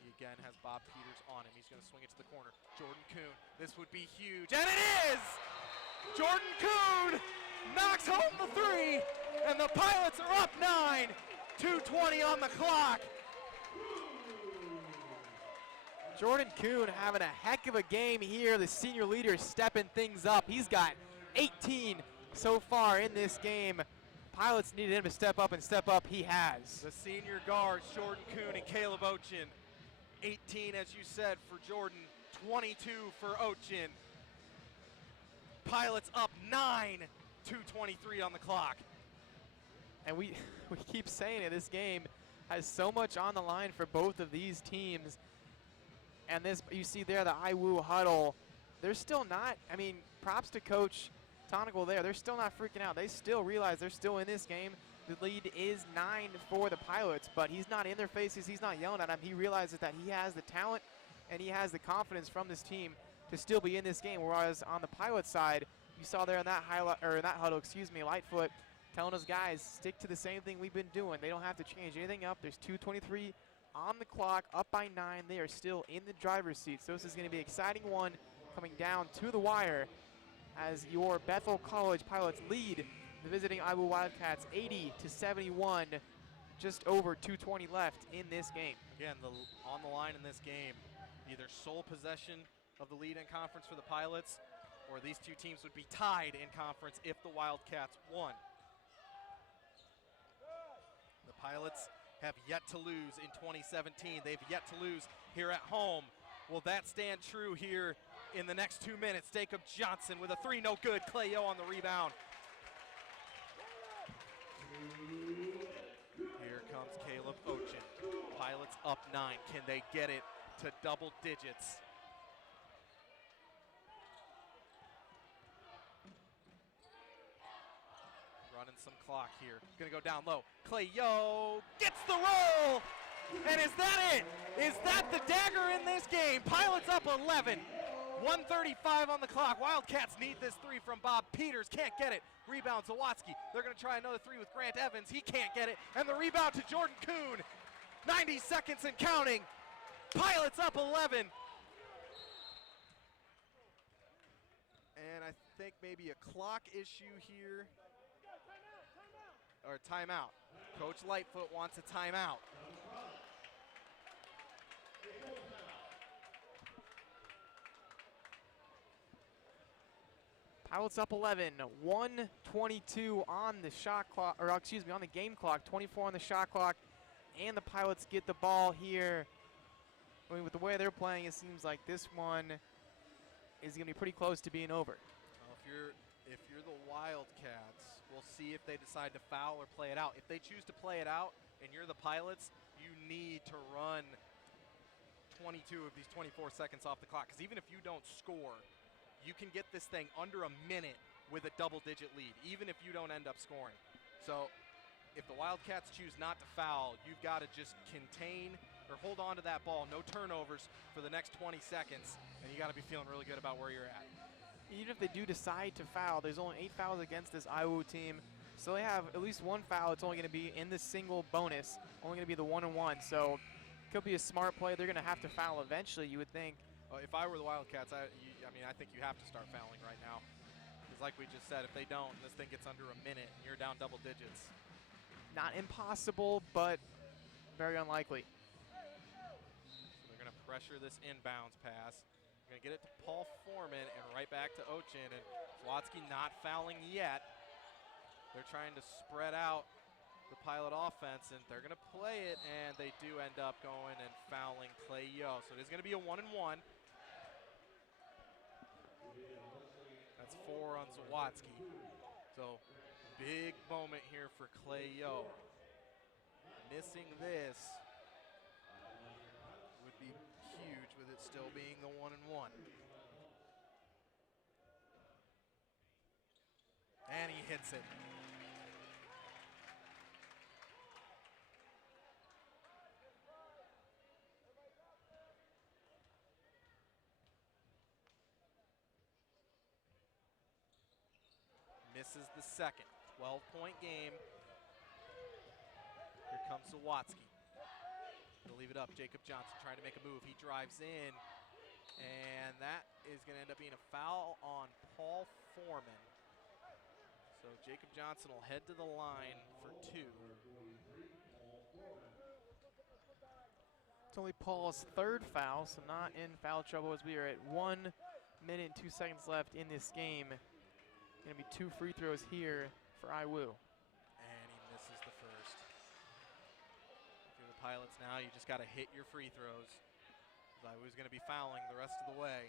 He again has Bob Peters on him. He's going to swing it to the corner. Jordan Kuhn, this would be huge, and it is! Jordan Kuhn knocks home the three, and the Pilots are up 9. 2:20 on the clock. Jordan Kuhn having a heck of a game here. The senior leader is stepping things up. He's got 18 so far in this game. Pilots needed him to step up, and step up he has. The senior guards, Jordan Kuhn and Caleb Ochin. 18, as you said, for Jordan, 22 for Ochin. Pilots up 9, 2:23 on the clock. And we keep saying it, this game has so much on the line for both of these teams. And this, you see there, the IWU huddle, they're still not, I mean, props to Coach Tonical there. They're still not freaking out. They still realize they're still in this game. The lead is 9 for the Pilots, but he's not in their faces. He's not yelling at them. He realizes that he has the talent and he has the confidence from this team to still be in this game. Whereas on the Pilot side, you saw there in that highlight, or in that huddle, Lightfoot telling us, guys, stick to the same thing we've been doing. They don't have to change anything up. There's 2:23 on the clock, up by 9. They are still in the driver's seat. So this is going to be an exciting one coming down to the wire as your Bethel College Pilots lead the visiting Iowa Wildcats 80-71. Just over 2:20 left in this game. Again, on the line in this game, either sole possession of the lead in conference for the Pilots, or these two teams would be tied in conference if the Wildcats won. The Pilots have yet to lose in 2017. They've yet to lose here at home. Will that stand true here in the next 2 minutes? Jacob Johnson with a three, no good. Clay Yo on the rebound. Here comes Caleb Ochin. Pilots up 9. Can they get it to double digits? Running some clock here. Gonna go down low. Clay Yo gets the roll! And is that it? Is that the dagger in this game? Pilots up 11. 1:35 on the clock. Wildcats need this three from Bob Peters. Can't get it. Rebound Zawatsky. They're going to try another three with Grant Evans. He can't get it. And the rebound to Jordan Kuhn. 90 seconds and counting. Pilots up 11. And I think maybe a clock issue here. Or timeout. Coach Lightfoot wants a timeout. Pilots up 11, 1:22 on the shot clock, or excuse me, on the game clock, 24 on the shot clock, and the Pilots get the ball here. I mean, with the way they're playing, it seems like this one is going to be pretty close to being over. Well, if you're the Wildcats, we'll see if they decide to foul or play it out. If they choose to play it out and you're the Pilots, you need to run 22 of these 24 seconds off the clock, because even if you don't score, you can get this thing under a minute with a double-digit lead, even if you don't end up scoring. So if the Wildcats choose not to foul, you've got to just contain or hold on to that ball, no turnovers for the next 20 seconds, and you got to be feeling really good about where you're at. Even if they do decide to foul, there's only 8 fouls against this IWU team, so they have at least one foul. It's only going to be in the single bonus, only going to be the 1-and-1. So it could be a smart play. They're going to have to foul eventually, you would think. If I were the Wildcats, I mean, I think you have to start fouling right now. Because like we just said, if they don't, this thing gets under a minute, and you're down double digits. Not impossible, but very unlikely. So they're going to pressure this inbounds pass. They're going to get it to Paul Foreman and right back to Ochin. And Zlotsky not fouling yet. They're trying to spread out the Pilot offense, and they're going to play it, and they do end up going and fouling Clay Yo. So it is going to be a 1-and-1. That's 4 on Zawatsky. So big moment here for Clay Yo. Missing this would be huge with it still being the 1-and-1. And he hits it. Misses the second. 12-point game. Here comes Zawatsky. He'll leave it up. Jacob Johnson trying to make a move. He drives in. And that is going to end up being a foul on Paul Foreman. So Jacob Johnson will head to the line for 2. It's only Paul's 3rd foul, so not in foul trouble as we are at 1 minute and 2 seconds left in this game. Going to be 2 free throws here for IWU. And he misses the first. If you're the Pilots now, you just got to hit your free throws. IWU's going to be fouling the rest of the way.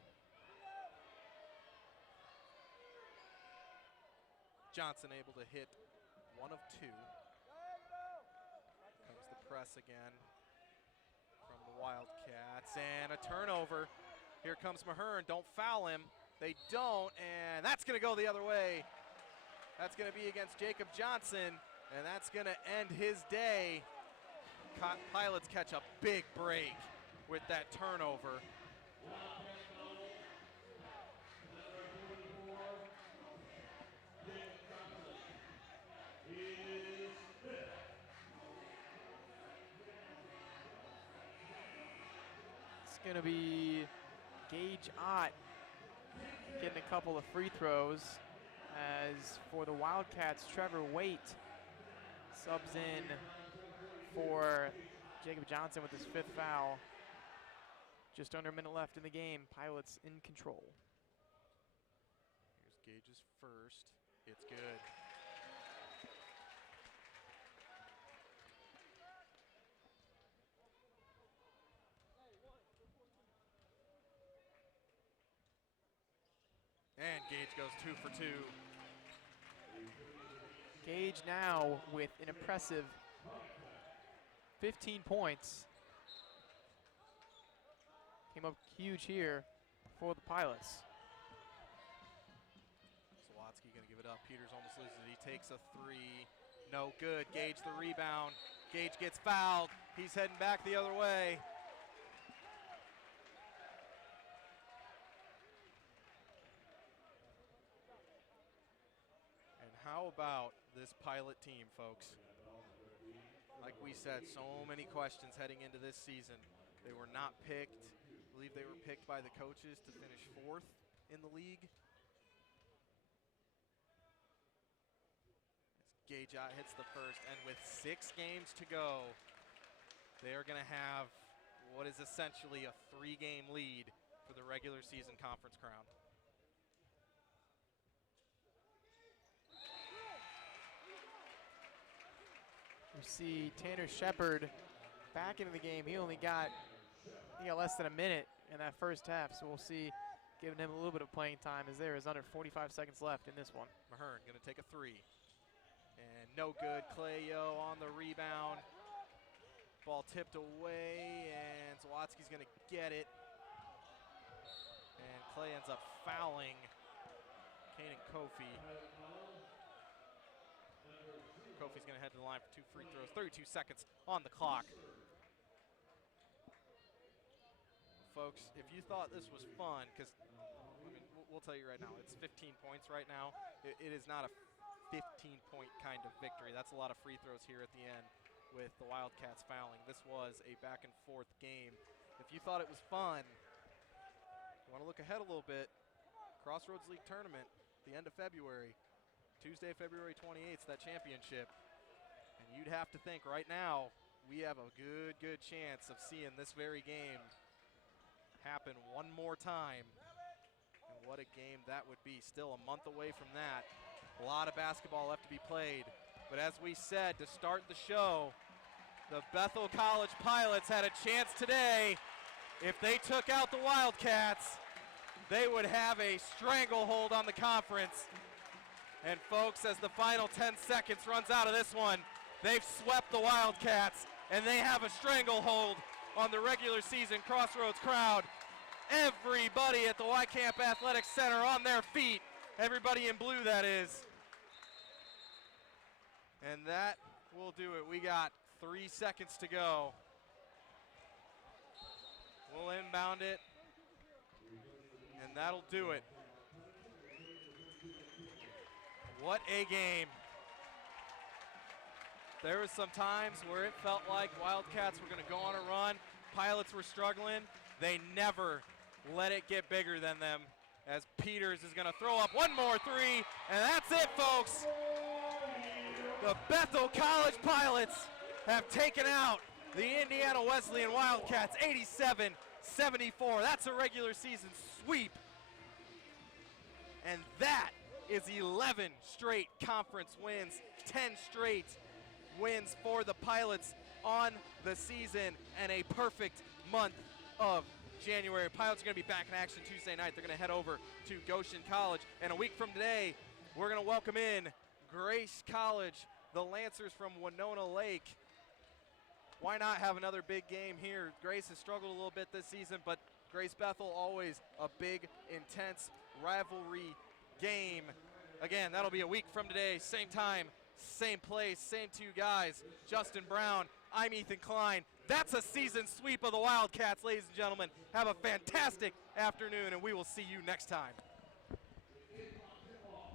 Johnson able to hit 1 of 2. Comes the press again from the Wildcats, and a turnover. Here comes Mahern. Don't foul him. They don't, and that's going to go the other way. That's going to be against Jacob Johnson, and that's going to end his day. Pilots catch a big break with that turnover. It's going to be Gage Ott getting a couple of free throws. As for the Wildcats, Trevor Waite subs in for Jacob Johnson with his 5th foul. Just under a minute left in the game. Pilots in control. Here's Gage's first. It's good. And Gage goes 2 for 2. Gage now with an impressive 15 points. Came up huge here for the Pilots. Zawatsky going to give it up. Peters almost loses it. He takes a 3. No good. Gage the rebound. Gage gets fouled. He's heading back the other way. know about this Pilot team, folks? Like we said, so many questions heading into this season. They were not picked. I believe they were picked by the coaches to finish 4th in the league. As Gajot hits the first, and with 6 games to go, they are going to have what is essentially a 3-game lead for the regular season conference crown. We see Tanner Shepard back into the game. He only got less than a minute in that first half, so we'll see, giving him a little bit of playing time as there is under 45 seconds left in this one. Mahern going to take a 3. And no good. Clayo on the rebound. Ball tipped away, and Zawadzki's going to get it. And Clay ends up fouling Kaden Kofi. Kofi's going to head to the line for 2 free throws. 32 seconds on the clock. Folks, if you thought this was fun, because we'll tell you right now, it's 15 points right now. It is not a 15-point kind of victory. That's a lot of free throws here at the end with the Wildcats fouling. This was a back-and-forth game. If you thought it was fun, you want to look ahead a little bit. Crossroads League Tournament, the end of February. Tuesday, February 28th, that championship. And you'd have to think right now we have a good chance of seeing this very game happen one more time. And what a game that would be. Still a month away from that. A lot of basketball left to be played. But as we said to start the show, the Bethel College Pilots had a chance today. If they took out the Wildcats, they would have a stranglehold on the conference. And folks, as the final 10 seconds runs out of this one, they've swept the Wildcats, and they have a stranglehold on the regular season Crossroads crowd. Everybody at the Y-Camp Athletics Center on their feet. Everybody in blue, that is. And that will do it. We got 3 seconds to go. We'll inbound it, and that'll do it. What a game. There was some times where it felt like Wildcats were going to go on a run. Pilots were struggling. They never let it get bigger than them, as Peters is going to throw up one more 3, and that's it, folks. The Bethel College Pilots have taken out the Indiana Wesleyan Wildcats 87-74. That's a regular season sweep. And that is 11 straight conference wins, 10 straight wins for the Pilots on the season, and a perfect month of January. Pilots are going to be back in action Tuesday night. They're going to head over to Goshen College. And a week from today, we're going to welcome in Grace College, the Lancers from Winona Lake. Why not have another big game here? Grace has struggled a little bit this season, but Grace Bethel, always a big, intense rivalry game. Again, that'll be a week from today, same time, same place, same 2 guys. Justin Brown, I'm Ethan Klein. That's a season sweep of the Wildcats, ladies and gentlemen. Have a fantastic afternoon, and we will see you next time.